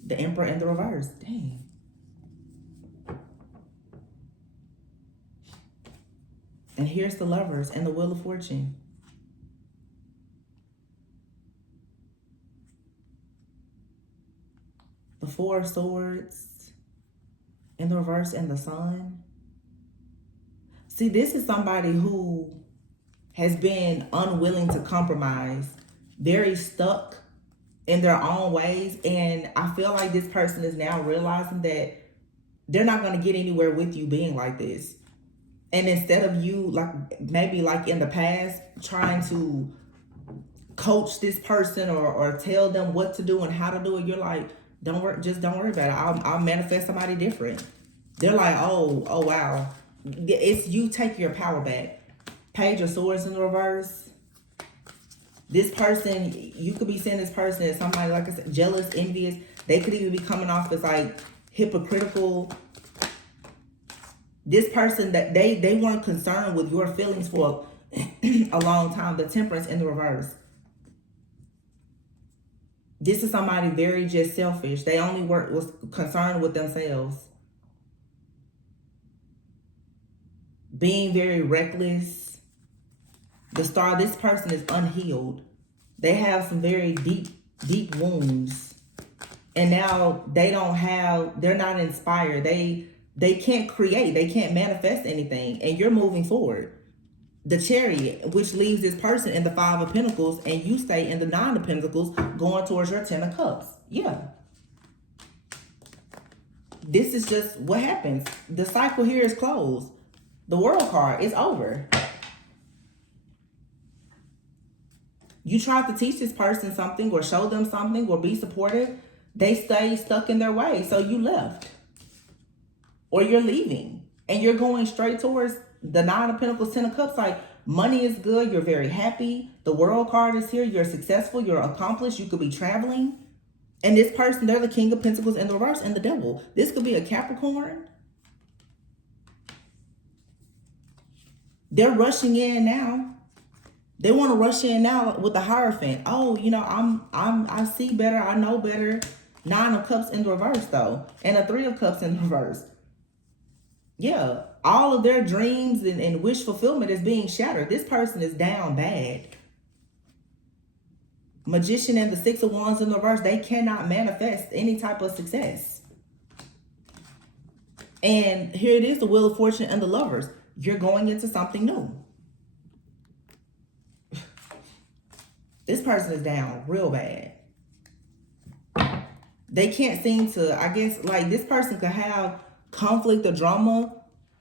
The Emperor in the reverse. Dang. And here's the Lovers and the Wheel of Fortune. The Four of Swords in the reverse and the Sun. See, this is somebody who has been unwilling to compromise, very stuck in their own ways. And I feel like this person is now realizing that they're not going to get anywhere with you being like this. And instead of you, like maybe like in the past, trying to coach this person or tell them what to do and how to do it, you're like, don't worry about it. I'll manifest somebody different. They're like, oh wow. It's you take your power back. Page of Swords in the reverse. This person, you could be seeing this person as somebody, like I said, jealous, envious. They could even be coming off as like hypocritical. This person, that they weren't concerned with your feelings for a long time. The Temperance in the reverse. This is somebody very just selfish. They only was concerned with themselves. Being very reckless. The Star, this person is unhealed. They have some very deep wounds. And now they're not inspired. They can't create. They can't manifest anything. And you're moving forward. The Chariot, which leaves this person in the Five of Pentacles, and you stay in the Nine of Pentacles, going towards your Ten of Cups. Yeah. This is just what happens. The cycle here is closed. The World card is over. You tried to teach this person something or show them something or be supportive. They stay stuck in their way. So you left. Or you're leaving. And you're going straight towards the Nine of Pentacles, Ten of Cups. Like, money is good. You're very happy. The World card is here. You're successful. You're accomplished. You could be traveling. And this person, they're the King of Pentacles in the reverse and the Devil. This could be a Capricorn. They're rushing in now. They want to rush in now with the Hierophant. Oh, you know, I see better. I know better. Nine of Cups in the reverse though. And a Three of Cups in the reverse. Yeah, all of their dreams and wish fulfillment is being shattered. This person is down bad. Magician and the Six of Wands in the reverse, they cannot manifest any type of success. And here it is, the Wheel of Fortune and the Lovers. You're going into something new. This person is down real bad. They can't seem to, I guess, like this person could have conflict or drama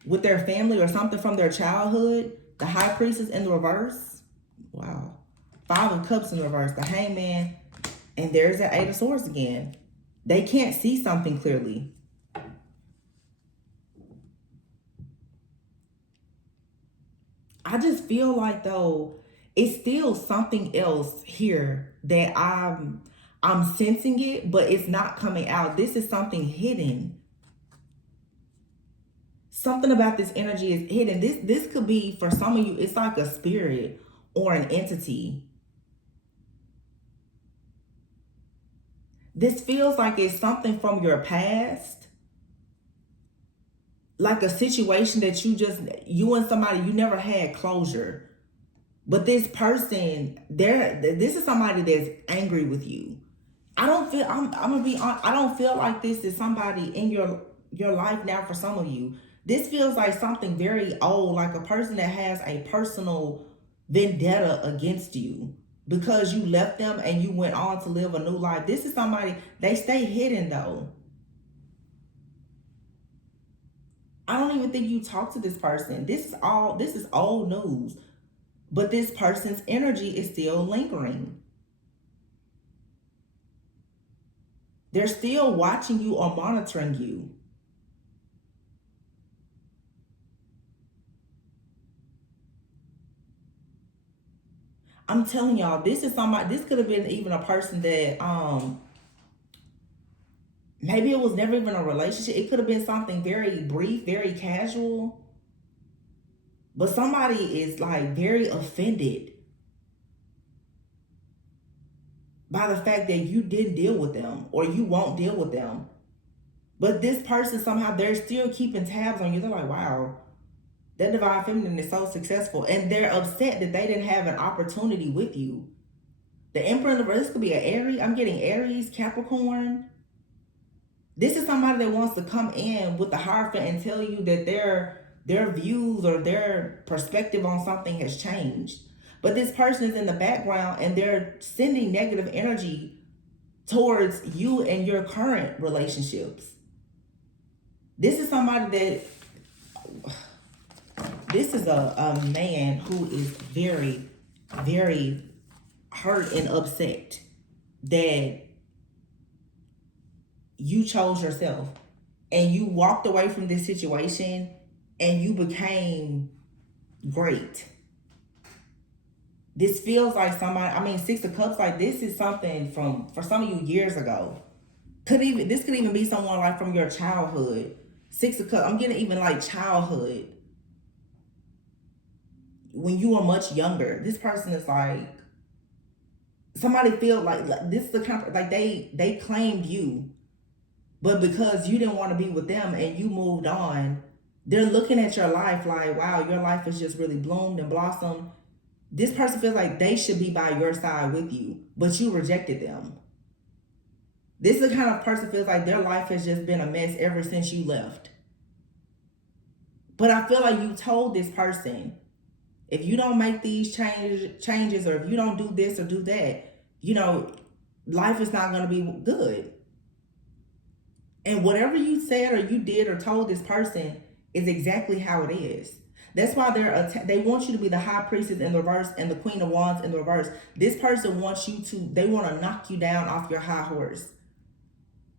with their family or something from their childhood. The High Priestess in the reverse. Wow. Five of Cups in the reverse. The Hangman. And there's the Eight of Swords again. They can't see something clearly. I just feel like though, it's still something else here that I'm sensing it, but it's not coming out. This is something hidden. Something about this energy is hidden. This could be, for some of you, it's like a spirit or an entity. This feels like it's something from your past. Like a situation that you and somebody, you never had closure. But this person, this is somebody that's angry with you. I don't feel, I'm gonna be honest, I don't feel like this is somebody in your life now for some of you. This feels like something very old, like a person that has a personal vendetta against you because you left them and you went on to live a new life. This is somebody, they stay hidden though. I don't even think you talk to this person. This is old news. But this person's energy is still lingering. They're still watching you or monitoring you. I'm telling y'all, this is somebody, this could have been even a person that maybe it was never even a relationship. It could have been something very brief, very casual. But somebody is like very offended by the fact that you didn't deal with them or you won't deal with them. But this person, somehow they're still keeping tabs on you. They're like, wow, that divine feminine is so successful. And they're upset that they didn't have an opportunity with you. The Emperor in the reverse, this could be an Aries. I'm getting Aries, Capricorn. This is somebody that wants to come in with the Hierophant and tell you that their views or their perspective on something has changed. But this person is in the background and they're sending negative energy towards you and your current relationships. This is somebody this is a man who is very, very hurt and upset that you chose yourself and you walked away from this situation and you became great. This feels like somebody, I mean, Six of Cups, like this is something for some of you years ago. This could even be someone like from your childhood. Six of Cups, I'm getting even like childhood. When you were much younger, this person is like, somebody feel like this is the kind of, like they claimed you, but because you didn't want to be with them and you moved on, they're looking at your life like, wow, your life has just really bloomed and blossomed. This person feels like they should be by your side with you, but you rejected them. This is the kind of person feels like their life has just been a mess ever since you left. But I feel like you told this person, if you don't make these changes or if you don't do this or do that, life is not going to be good. And whatever you said or you did or told this person is exactly how it is. That's why they want you to be the High Priestess in the reverse and the Queen of Wands in the reverse. This person wants you to, they want to knock you down off your high horse.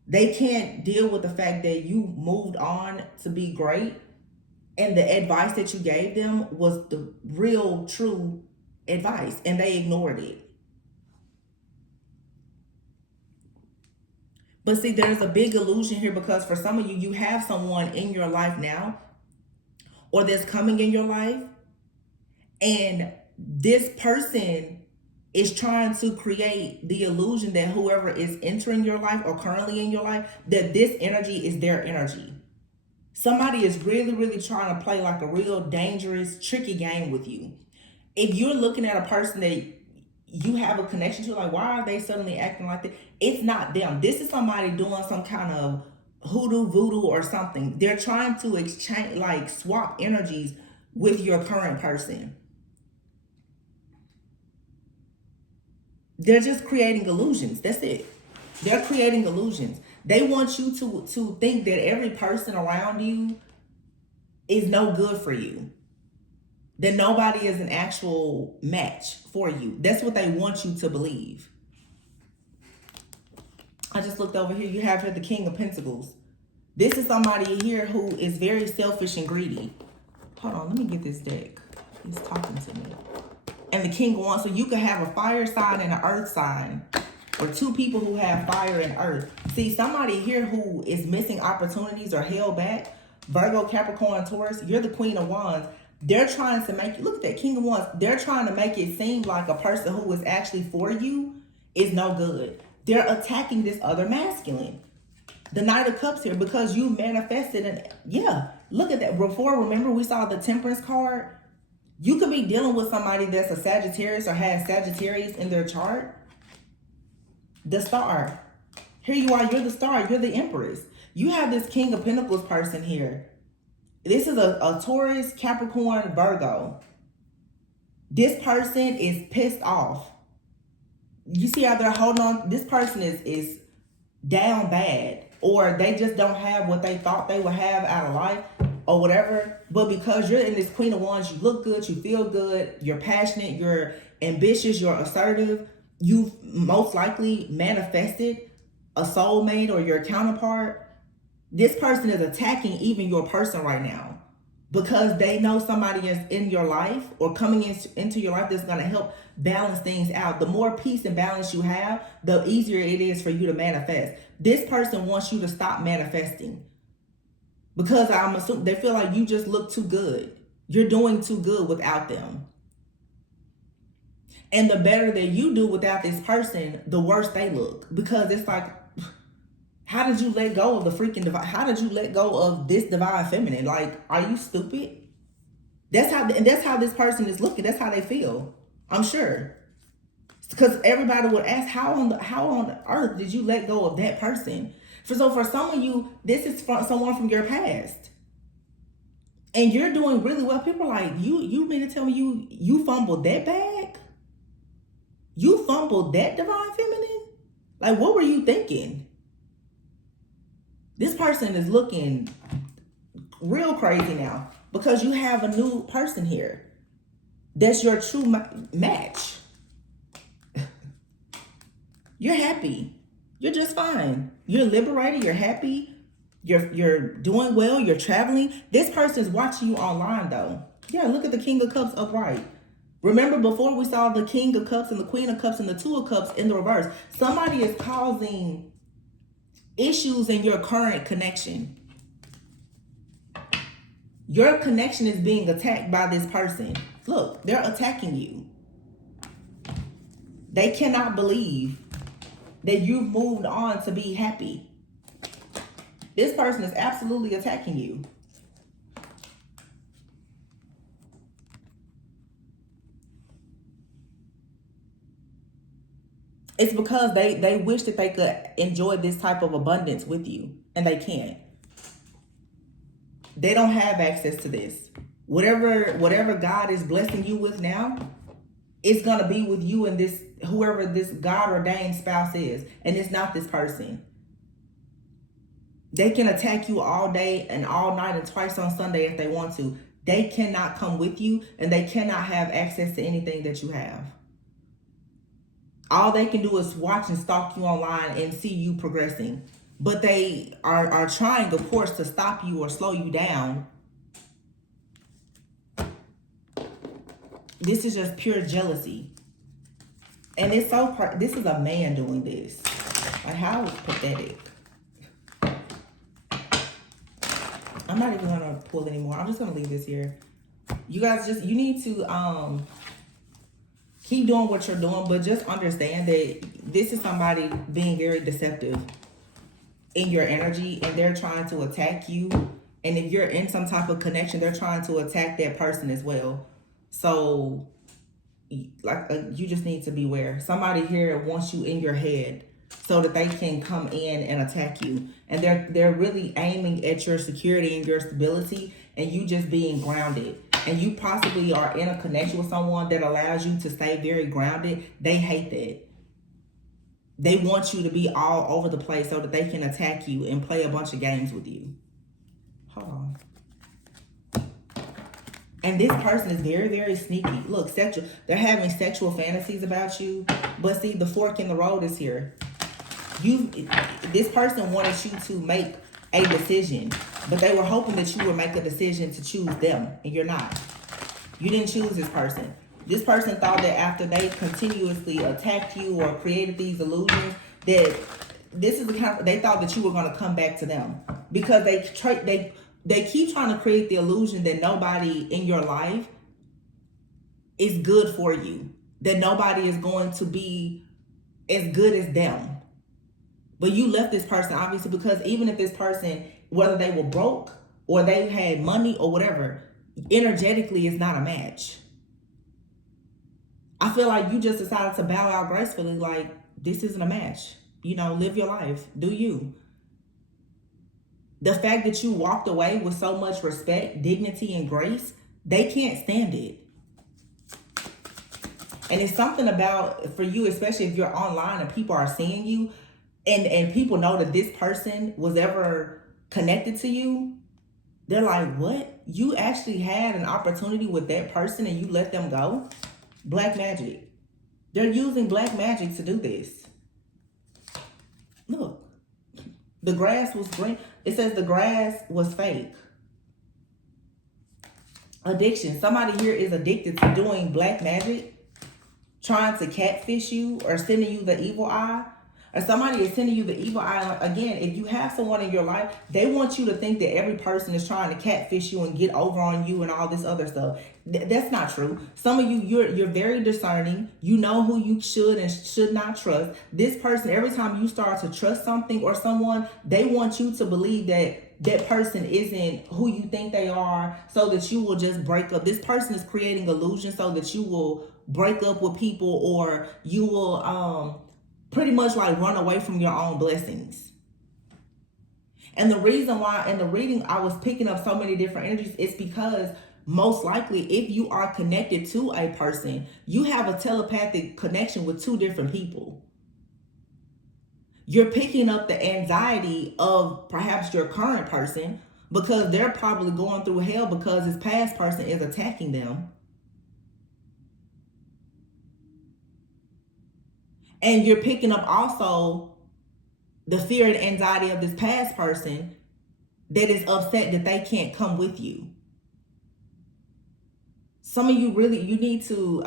They can't deal with the fact that you moved on to be great and the advice that you gave them was the real, true advice and they ignored it. But see, there's a big illusion here because for some of you, you have someone in your life now or that's coming in your life. And this person is trying to create the illusion that whoever is entering your life or currently in your life, that this energy is their energy. Somebody is really, really trying to play like a real dangerous, tricky game with you. If you're looking at a person that you have a connection to, like, why are they suddenly acting like that? It's not them. This is somebody doing some kind of hoodoo, voodoo, or something. They're trying to exchange, like, swap energies with your current person. They're just creating illusions. That's it. They're creating illusions. They want you to think that every person around you is no good for you. That nobody is an actual match for you. That's what they want you to believe. I just looked over here. You have here the King of Pentacles. This is somebody here who is very selfish and greedy. Hold on, let me get this deck. He's talking to me. And the King of Wands. So you could have a fire sign and an earth sign. Or two people who have fire and earth. See, somebody here who is missing opportunities or held back. Virgo, Capricorn, Taurus. You're the Queen of Wands. They're trying to make you, look at that King of Wands. They're trying to make it seem like a person who is actually for you is no good. They're attacking this other masculine. The Knight of Cups here, because you manifested. And yeah, look at that. Before, remember we saw the Temperance card? You could be dealing with somebody that's a Sagittarius or has Sagittarius in their chart. The Star. Here you are. You're the Star. You're the Empress. You have this King of Pentacles person here. This is a Taurus, Capricorn, Virgo. This person is pissed off. You see how they're holding on? This person is down bad. Or they just don't have what they thought they would have out of life or whatever. But because you're in this Queen of Wands, you look good, you feel good, you're passionate, you're ambitious, you're assertive. You've most likely manifested a soulmate or your counterpart. This person is attacking even your person right now because they know somebody is in your life or coming into your life that's going to help balance things out. The more peace and balance you have, the easier it is for you to manifest. This person wants you to stop manifesting because I'm assuming they feel like you just look too good. You're doing too good without them. And the better that you do without this person, the worse they look. Because it's like, how did you let go of the freaking divine? How did you let go of this divine feminine? Like, are you stupid? That's how this person is looking. That's how they feel. I'm sure. Because everybody would ask, how on earth did you let go of that person? So for some of you, this is someone from your past. And you're doing really well. People are like, you mean to tell me you fumbled that bag? You fumbled that divine feminine? Like, what were you thinking? This person is looking real crazy now because you have a new person here. That's your true match. You're happy. You're just fine. You're liberated. You're happy. You're doing well. You're traveling. This person is watching you online though. Yeah, look at the King of Cups upright. Remember before we saw the King of Cups and the Queen of Cups and the Two of Cups in the reverse. Somebody is causing issues in your current connection. Your connection is being attacked by this person. Look, they're attacking you. They cannot believe that you've moved on to be happy. This person is absolutely attacking you. It's because they wish that they could enjoy this type of abundance with you, and they can't. They don't have access to this. Whatever God is blessing you with now, it's going to be with you and this, whoever this God ordained spouse is. And it's not this person. They can attack you all day and all night and twice on Sunday if they want to. They cannot come with you, and they cannot have access to anything that you have. All they can do is watch and stalk you online and see you progressing. But they are trying, of course, to stop you or slow you down. This is just pure jealousy. And it's this is a man doing this. Like, how pathetic. I'm not even gonna pull anymore. I'm just gonna leave this here. You guys you need to keep doing what you're doing, but just understand that this is somebody being very deceptive in your energy, and they're trying to attack you And if you're in some type of connection, they're trying to attack that person as well. So, like, you just need to beware. Somebody here wants you in your head so that they can come in and attack you. And they're really aiming at your security and your stability, and you just being grounded. And you possibly are in a connection with someone that allows you to stay very grounded. They hate that. They want you to be all over the place so that they can attack you and play a bunch of games with you. Hold on. And this person is very, very sneaky. Look, they're having sexual fantasies about you. But see, the fork in the road is here. This person wanted you to make a decision, but they were hoping that you would make a decision to choose them, and you're not. You didn't choose this person. This person thought that after they continuously attacked you or created these illusions, that this is the kind they thought that you were going to come back to them, because they keep trying to create the illusion that nobody in your life is good for you, that nobody is going to be as good as them. But you left this person, obviously, because even if this person, whether they were broke or they had money or whatever, energetically is not a match. I feel like you just decided to bow out gracefully, like, this isn't a match. You know, live your life. Do you. The fact that you walked away with so much respect, dignity, and grace, they can't stand it. And it's something about, for you, especially if you're online and people are seeing you, and people know that this person was ever connected to you, they're like, what? You actually had an opportunity with that person and you let them go? Black magic. They're using black magic to do this. Look, the grass was green. It says the grass was fake. Addiction. Somebody here is addicted to doing black magic, trying to catfish you or sending you the evil eye. Or somebody is sending you the evil eye. Again, if you have someone in your life, they want you to think that every person is trying to catfish you and get over on you and all this other stuff. That's not true. Some of you, you're very discerning. You know who you should and should not trust. This person, every time you start to trust something or someone, they want you to believe that that person isn't who you think they are, so that you will just break up. This person is creating illusions so that you will break up with people, or you will pretty much like run away from your own blessings. And the reason why in the reading I was picking up so many different energies is because most likely if you are connected to a person, you have a telepathic connection with two different people. You're picking up the anxiety of perhaps your current person, because they're probably going through hell because his past person is attacking them. And you're picking up also the fear and anxiety of this past person that is upset that they can't come with you. Some of you really, you need to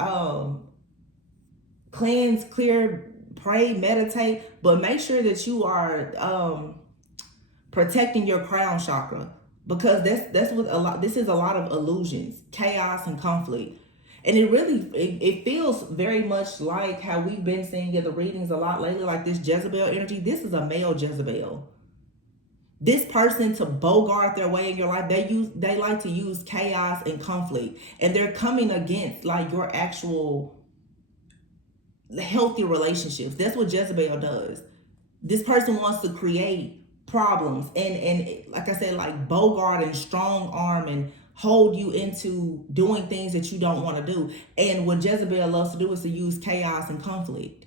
cleanse, clear, pray, meditate, but make sure that you are protecting your crown chakra, because that's what this is a lot of illusions, chaos, and conflict. And it feels very much like how we've been seeing in the readings a lot lately, like this Jezebel energy. This is a male Jezebel. This person, to bogart their way in your life, they like to use chaos and conflict, and they're coming against like your actual healthy relationships. That's what Jezebel does. This person wants to create problems and like I said, like bogart and strong arm and hold you into doing things that you don't want to do. And what Jezebel loves to do is to use chaos and conflict.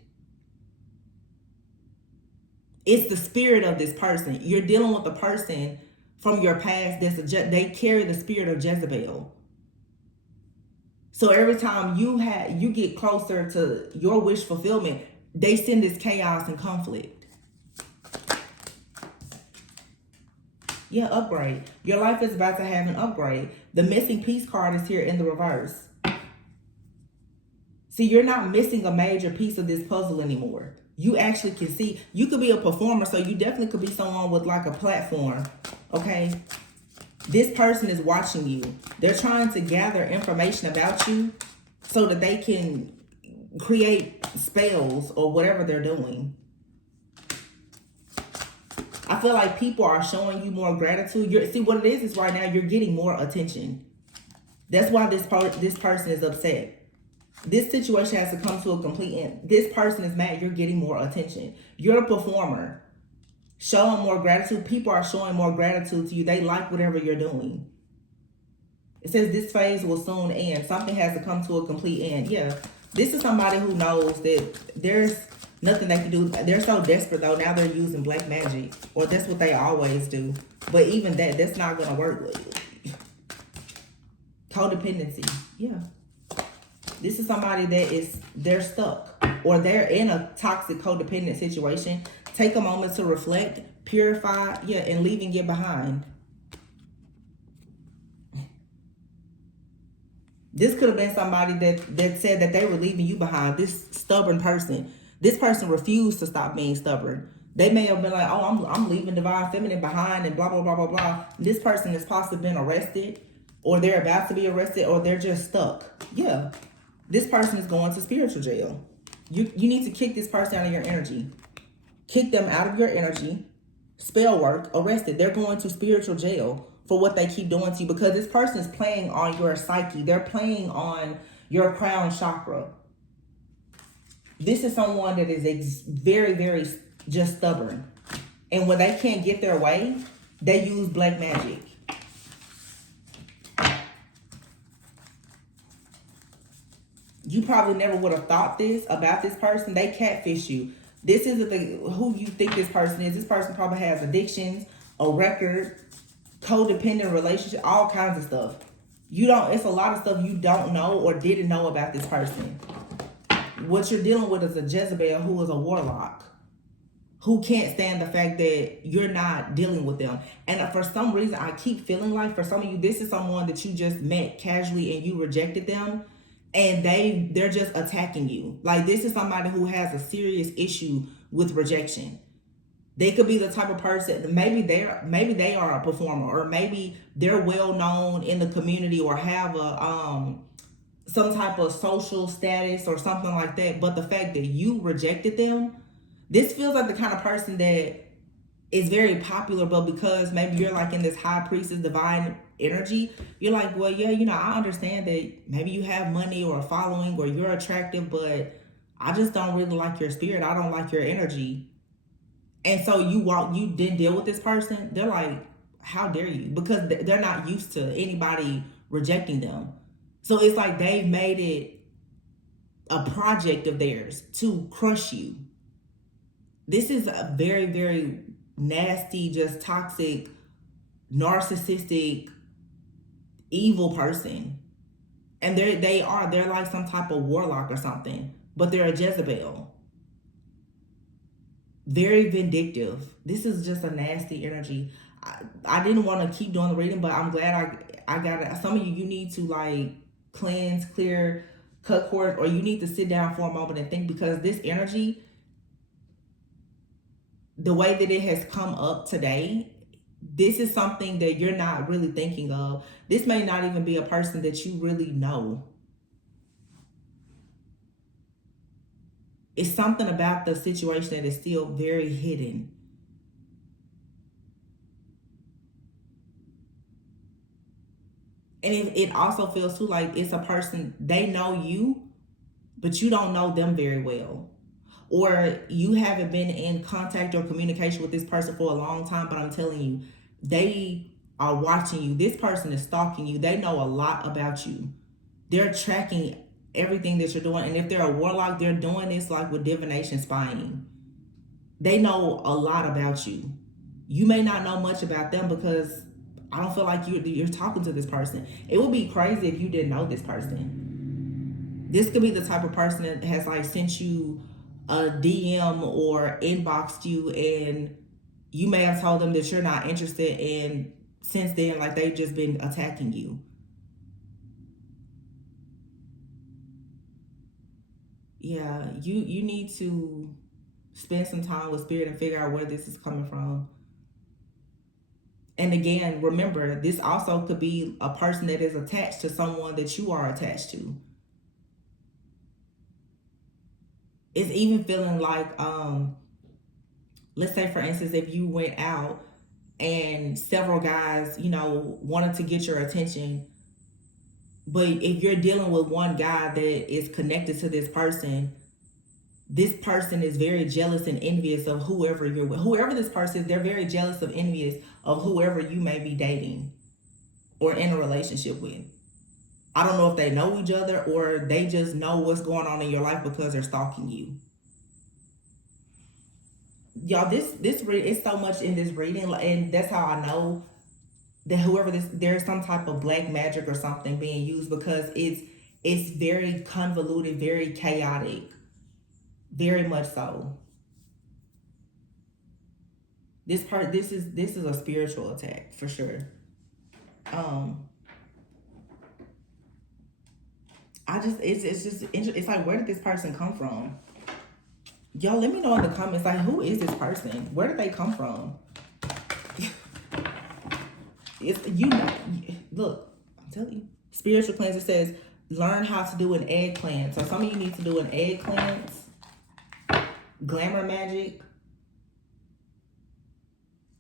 It's the spirit of this person. You're dealing with a person from your past they carry the spirit of Jezebel. So every time you get closer to your wish fulfillment, they send this chaos and conflict. Yeah, upgrade. Your life is about to have an upgrade. The missing piece card is here in the reverse. See, you're not missing a major piece of this puzzle anymore. You actually can see. You could be a performer, so you definitely could be someone with like a platform, okay? This person is watching you. They're trying to gather information about you so that they can create spells or whatever they're doing. I feel like people are showing you more gratitude. See, what it is right now, you're getting more attention. That's why this person is upset. This situation has to come to a complete end. This person is mad. You're getting more attention. You're a performer. Showing more gratitude. People are showing more gratitude to you. They like whatever you're doing. It says this phase will soon end. Something has to come to a complete end. Yeah. This is somebody who knows that there's nothing they can do. They're so desperate though. Now they're using black magic. Or that's what they always do. But even that's not going to work. Codependency. Yeah. This is somebody they're stuck. Or they're in a toxic codependent situation. Take a moment to reflect, purify, and leaving it behind. This could have been somebody that said that they were leaving you behind. This stubborn person. This person refused to stop being stubborn. They may have been like, oh, I'm leaving divine feminine behind and blah, blah, blah, blah, blah. This person has possibly been arrested, or they're about to be arrested, or they're just stuck. Yeah. This person is going to spiritual jail. You need to kick this person out of your energy. Kick them out of your energy. Spell work, arrested. They're going to spiritual jail for what they keep doing to you, because this person is playing on your psyche. They're playing on your crown chakra. This is someone that is very, very just stubborn. And when they can't get their way, they use black magic. You probably never would have thought this about this person. They catfish you. This isn't who you think this person is. This person probably has addictions, a record, codependent relationship, all kinds of stuff. It's a lot of stuff you don't know or didn't know about this person. What you're dealing with is a Jezebel who is a warlock, who can't stand the fact that you're not dealing with them. And for some reason, I keep feeling like for some of you, this is someone that you just met casually and you rejected them. And they're just attacking you. Like, this is somebody who has a serious issue with rejection. They could be the type of person, maybe they are a performer, or maybe they're well known in the community, or have some type of social status or something like that. But the fact that you rejected them, this feels like the kind of person that is very popular, but because maybe you're like in this high priestess divine energy, you're like, well, yeah, I understand that maybe you have money or a following, or you're attractive, but I just don't really like your spirit. I don't like your energy. And so you didn't deal with this person. They're like, how dare you? Because they're not used to anybody rejecting them. So it's like they've made it a project of theirs to crush you. This is a very, very nasty, just toxic, narcissistic, evil person. And they're like some type of warlock or something, but they're a Jezebel. Very vindictive. This is just a nasty energy. I didn't want to keep doing the reading, but I'm glad I got it. Some of you need to like cleanse, clear, cut cords, or you need to sit down for a moment and think, because this energy, the way that it has come up today, this is something that you're not really thinking of. This may not even be a person that you really know. It's something about the situation that is still very hidden. And it also feels too like it's a person, they know you, but you don't know them very well. Or you haven't been in contact or communication with this person for a long time, but I'm telling you, they are watching you. This person is stalking you. They know a lot about you. They're tracking everything that you're doing. And if they're a warlock, they're doing this like with divination, spying. They know a lot about you. You may not know much about them, because I don't feel like you're talking to this person. It would be crazy if you didn't know this person. This could be the type of person that has like sent you a DM or inboxed you, and you may have told them that you're not interested, and since then, like, they've just been attacking you. Yeah, you need to spend some time with spirit and figure out where this is coming from. And again, remember, this also could be a person that is attached to someone that you are attached to. It's even feeling like Let's say, for instance, if you went out and several guys, wanted to get your attention, but if you're dealing with one guy that is connected to this person is very jealous and envious of whoever you're with. Whoever this person is, they're very jealous of envious of whoever you may be dating or in a relationship with. I don't know if they know each other or they just know what's going on in your life because they're stalking you. Y'all, it's so much in this reading, and that's how I know that there's some type of black magic or something being used, because it's very convoluted, very chaotic, very much so. This is a spiritual attack for sure. It's like, where did this person come from? Y'all, let me know in the comments, like, who is this person? Where did they come from? Look, I'm telling you. Spiritual cleanse, it says, learn how to do an egg cleanse. So some of you need to do an egg cleanse. Glamour magic.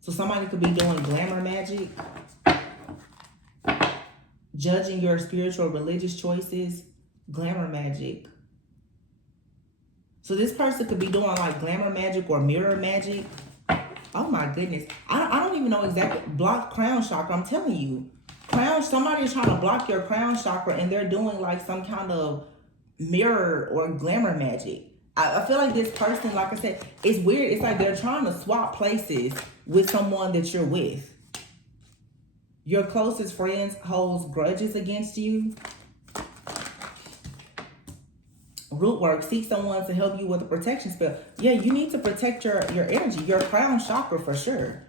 So somebody could be doing glamour magic. Judging your spiritual religious choices. Glamour magic. So this person could be doing like glamour magic or mirror magic. Oh my goodness. I don't even know exactly. Block crown chakra. I'm telling you. Somebody is trying to block your crown chakra and they're doing like some kind of mirror or glamour magic. I feel like this person, like I said, it's weird. It's like they're trying to swap places with someone that you're with. Your closest friends holds grudges against you. Root work, seek someone to help you with a protection spell. Yeah, you need to protect your energy, your crown chakra for sure.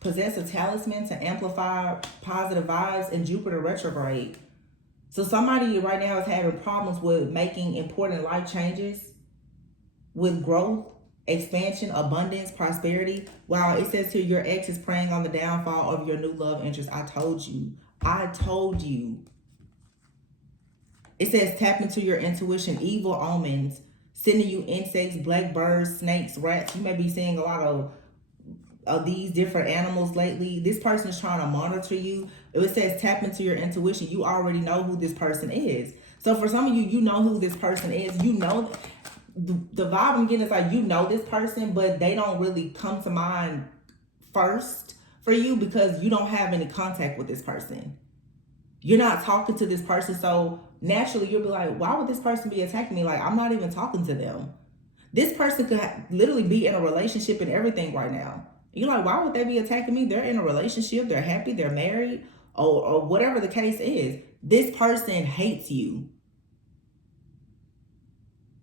Possess a talisman to amplify positive vibes in Jupiter retrograde. So somebody right now is having problems with making important life changes, with growth, expansion, abundance, prosperity. Wow, it says here your ex is preying on the downfall of your new love interest. I told you. It says tap into your intuition, evil omens, sending you insects, black birds, snakes, rats. You may be seeing a lot of these different animals lately. This person is trying to monitor you. It says tap into your intuition. You already know who this person is. So for some of you, you know who this person is. You know, the vibe I'm getting is like, you know this person, but they don't really come to mind first for you because you don't have any contact with this person. You're not talking to this person, so naturally you'll be like, why would this person be attacking me? Like, I'm not even talking to them. This person could literally be in a relationship and everything right now. You're like, why would they be attacking me? They're in a relationship, they're happy, they're married, or whatever the case is. This person hates you.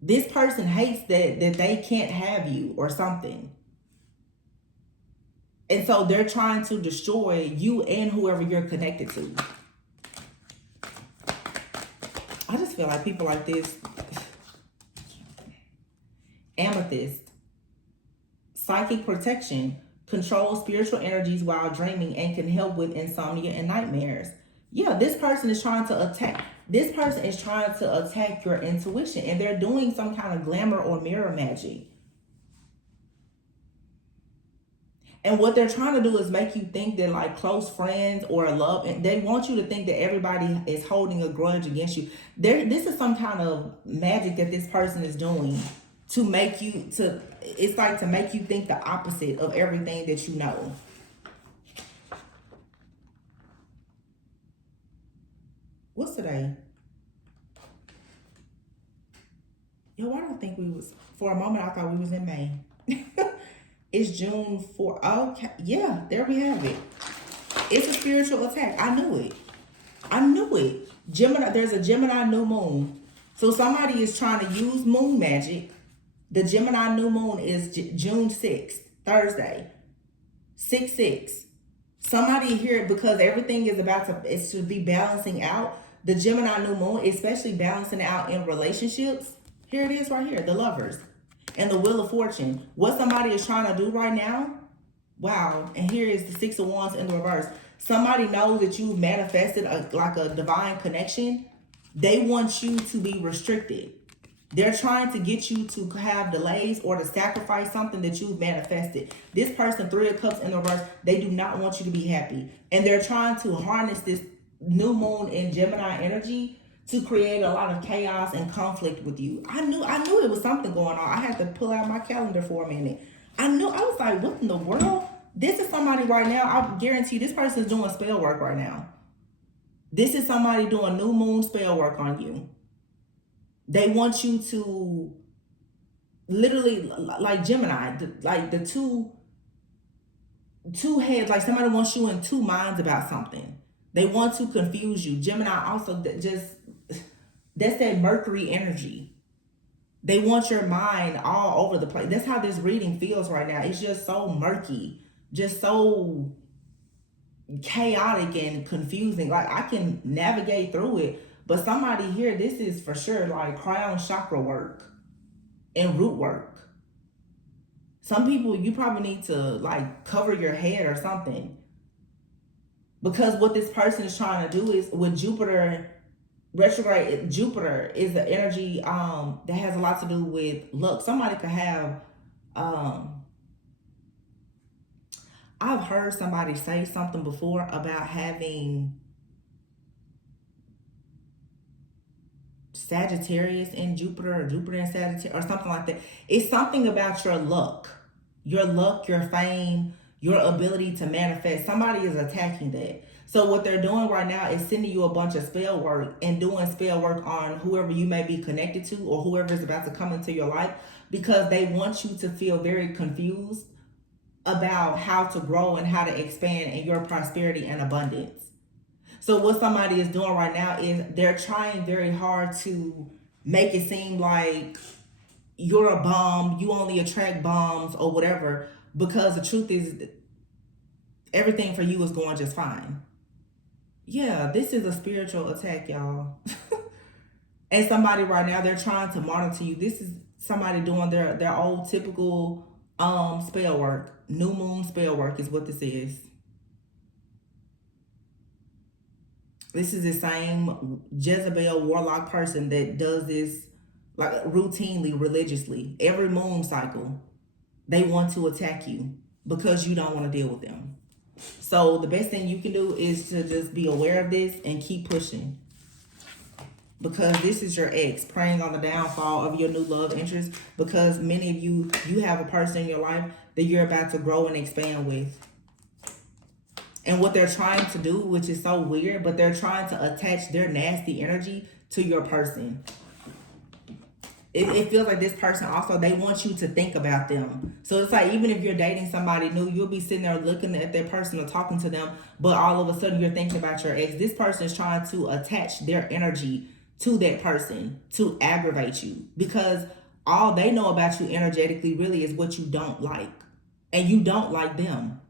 This person hates that they can't have you or something. And so they're trying to destroy you and whoever you're connected to. I just feel like people like this. Amethyst. Psychic protection. Control spiritual energies while dreaming and can help with insomnia and nightmares. Yeah, this person is trying to attack. This person is trying to attack your intuition, and they're doing some kind of glamour or mirror magic. And what they're trying to do is make you think that like close friends or love, and they want you to think that everybody is holding a grudge against you. This is some kind of magic that this person is doing to make you it's like to make you think the opposite of everything that you know. What's today? Yo, I don't think we was, for a moment I thought we was in May. It's June 4th. Okay, yeah, there we have it. It's a spiritual attack. I knew it. Gemini, there's a Gemini new moon. So somebody is trying to use moon magic. The Gemini new moon is June 6th, Thursday. 6/6. Somebody here, because everything is it should be balancing out. The Gemini new moon, especially balancing out in relationships. Here it is right here, the Lovers. And the Wheel of Fortune. What somebody is trying to do right now. Wow. And here is the 6 of Wands in the reverse. Somebody knows that you manifested like a divine connection. They want you to be restricted. They're trying to get you to have delays or to sacrifice something that you've manifested. This person, Three of Cups in the reverse, they do not want you to be happy. And they're trying to harness this new moon in Gemini energy to create a lot of chaos and conflict with you. I knew it was something going on. I had to pull out my calendar for a minute. I was like, what in the world? This is somebody right now, I guarantee you, this person is doing spell work right now. This is somebody doing new moon spell work on you. They want you to literally, like Gemini, like the two heads, like somebody wants you in two minds about something. They want to confuse you. Gemini also that's that Mercury energy. They want your mind all over the place. That's how this reading feels right now. It's just so murky, just so chaotic and confusing. Like I can navigate through it, but somebody here, this is for sure like crown chakra work and root work. Some people, you probably need to like cover your head or something, because what this person is trying to do is, with Jupiter retrograde, Jupiter is the energy that has a lot to do with luck. Somebody could have I've heard somebody say something before about having Sagittarius in Jupiter, or Jupiter in Sagittarius, or something like that. It's something about your luck, your fame, your ability to manifest. Somebody is attacking that. So what they're doing right now is sending you a bunch of spell work and doing spell work on whoever you may be connected to or whoever is about to come into your life, because they want you to feel very confused about how to grow and how to expand in your prosperity and abundance. So what somebody is doing right now is they're trying very hard to make it seem like you're a bomb, you only attract bombs or whatever, because the truth is everything for you is going just fine. Yeah, this is a spiritual attack, y'all. And somebody right now, they're trying to monitor you. This is somebody doing their old typical spell work. New moon spell work is what this is. This is the same Jezebel Warlock person that does this like routinely, religiously. Every moon cycle, they want to attack you because you don't want to deal with them. So the best thing you can do is to just be aware of this and keep pushing. Because this is your ex preying on the downfall of your new love interest, because many of you have a person in your life that you're about to grow and expand with. And what they're trying to do, which is so weird, but they're trying to attach their nasty energy to your person. It feels like this person also, they want you to think about them. So it's like, even if you're dating somebody new, you'll be sitting there looking at that person or talking to them, but all of a sudden you're thinking about your ex. This person is trying to attach their energy to that person to aggravate you, because all they know about you energetically really is what you don't like, and you don't like them.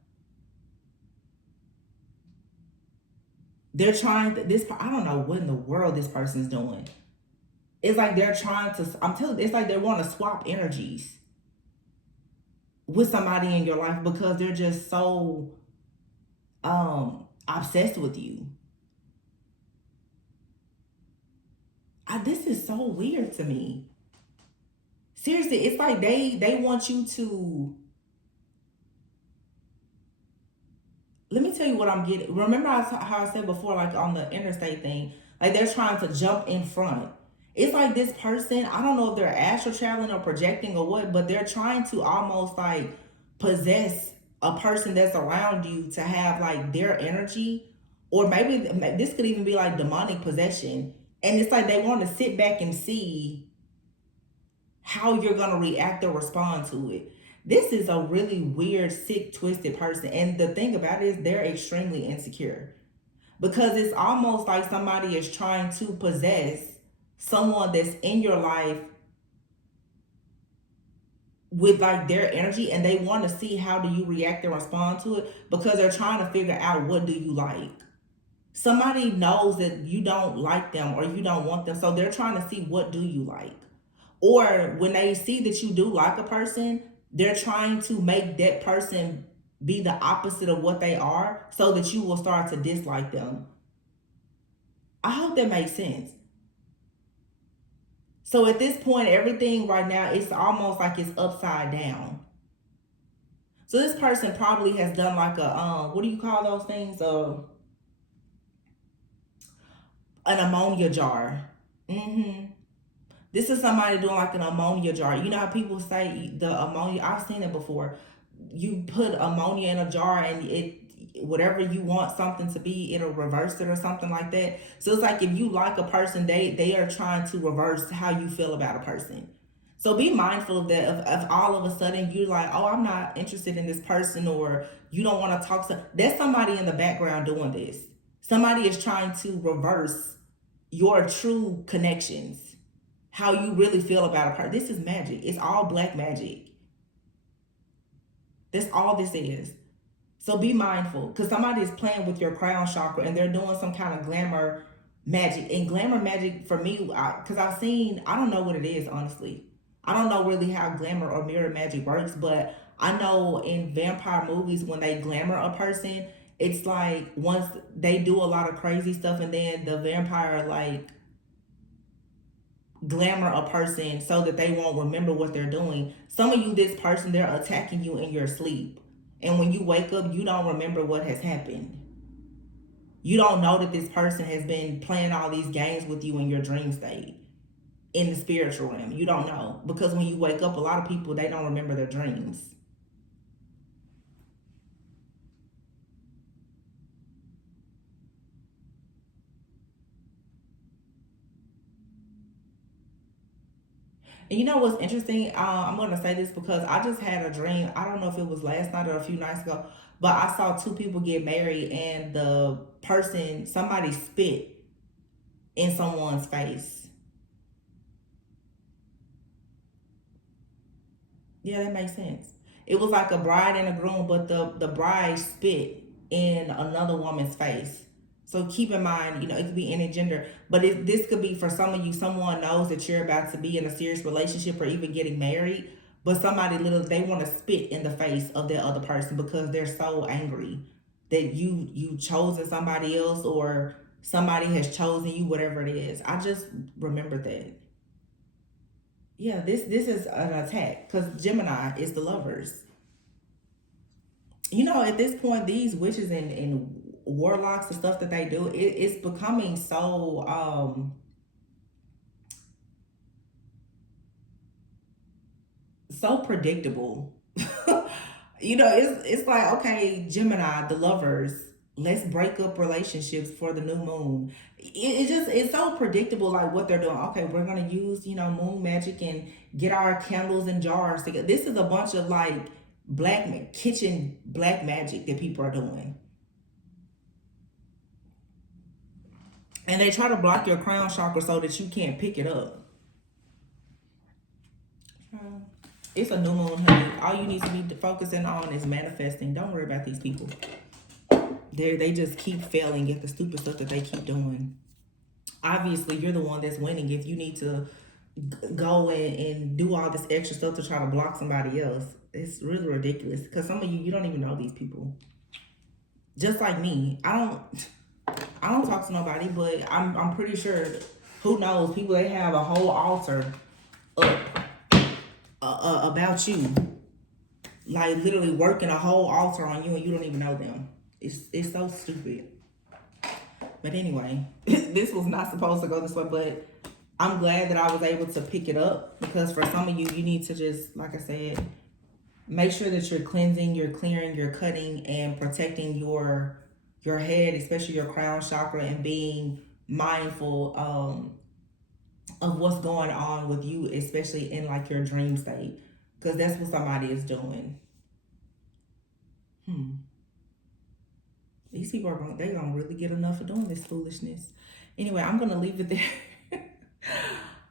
They're trying to, I don't know what in the world this person's doing. It's like they're trying to, I'm telling you, it's like they want to swap energies with somebody in your life because they're just so obsessed with you. This is so weird to me. Seriously, it's like they want you to, let me tell you what I'm getting. Remember how I said before, like on the interstate thing, like they're trying to jump in front. It's like this person, I don't know if they're astral traveling or projecting or what, but they're trying to almost like possess a person that's around you to have like their energy, or maybe this could even be like demonic possession. And it's like they want to sit back and see how you're going to react or respond to it. This is a really weird, sick, twisted person. And the thing about it is they're extremely insecure, because it's almost like somebody is trying to possess someone that's in your life with like their energy, and they want to see how do you react and respond to it, because they're trying to figure out, what do you like? Somebody knows that you don't like them or you don't want them, so they're trying to see, what do you like? Or when they see that you do like a person, they're trying to make that person be the opposite of what they are, so that you will start to dislike them. I hope that makes sense. So at this point, everything right now, it's almost like it's upside down. So this person probably has done like a what do you call those things? An ammonia jar. Mm-hmm. This is somebody doing like an ammonia jar. You know how people say the ammonia? I've seen it before. You put ammonia in a jar and it, whatever you want something to be, it'll reverse it or something like that. So it's like if you like a person, they are trying to reverse how you feel about a person. So be mindful of that. If all of a sudden you're like, oh, I'm not interested in this person, or you don't want to talk to, that's somebody in the background doing this. Somebody is trying to reverse your true connections, how you really feel about a person. This is magic. It's all black magic. That's all this is. So be mindful, because somebody is playing with your crown chakra and they're doing some kind of glamour magic. And glamour magic for me, because I've seen, I don't know what it is, honestly. I don't know really how glamour or mirror magic works, but I know in vampire movies, when they glamour a person, it's like once they do a lot of crazy stuff and then the vampire like glamour a person so that they won't remember what they're doing. Some of you, this person, they're attacking you in your sleep. And when you wake up, you don't remember what has happened. You don't know that this person has been playing all these games with you in your dream state, in the spiritual realm. You don't know. Because when you wake up, a lot of people, they don't remember their dreams. And you know what's interesting? I'm going to say this because I just had a dream. I don't know if it was last night or a few nights ago, but I saw two people get married and the person, somebody spit in someone's face. Yeah, that makes sense. It was like a bride and a groom, but the bride spit in another woman's face. So keep in mind, it could be any gender, but this could be for some of you. Someone knows that you're about to be in a serious relationship or even getting married, but somebody literally they want to spit in the face of that other person because they're so angry that you chosen somebody else or somebody has chosen you, whatever it is. I just remember that. Yeah, this is an attack because Gemini is the lovers. At this point, these witches and warlocks, the stuff that they do, it's becoming so predictable. It's like, okay, Gemini, the lovers, let's break up relationships for the new moon. It's so predictable, like what they're doing. Okay, we're gonna use moon magic and get our candles and jars together. This is a bunch of like kitchen black magic that people are doing, and they try to block your crown chakra so that you can't pick it up. It's a new moon, honey. All you need to be focusing on is manifesting. Don't worry about these people. They just keep failing at the stupid stuff that they keep doing. Obviously, you're the one that's winning if you need to go and do all this extra stuff to try to block somebody else. It's really ridiculous because some of you don't even know these people. Just like me, I don't talk to nobody, but I'm pretty sure, who knows, people, they have a whole altar up about you, like literally working a whole altar on you and you don't even know them. It's so stupid. But anyway, this was not supposed to go this way, but I'm glad that I was able to pick it up because for some of you, you need to just, like I said, make sure that you're cleansing, you're clearing, you're cutting and protecting your head, especially your crown chakra, and being mindful of what's going on with you, especially in like your dream state, because that's what somebody is doing. These people they're gonna really get enough of doing this foolishness. Anyway, I'm gonna leave it there.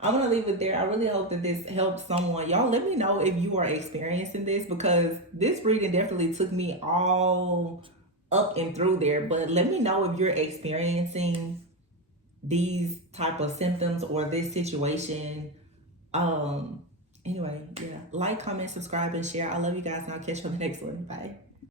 I'm gonna leave it there. I really hope that this helps someone. Y'all let me know if you are experiencing this, because this reading definitely took me all up and through there. But let me know if you're experiencing these type of symptoms or this situation. Anyway, yeah. Like, comment, subscribe, and share. I love you guys, and I'll catch you on the next one. Bye.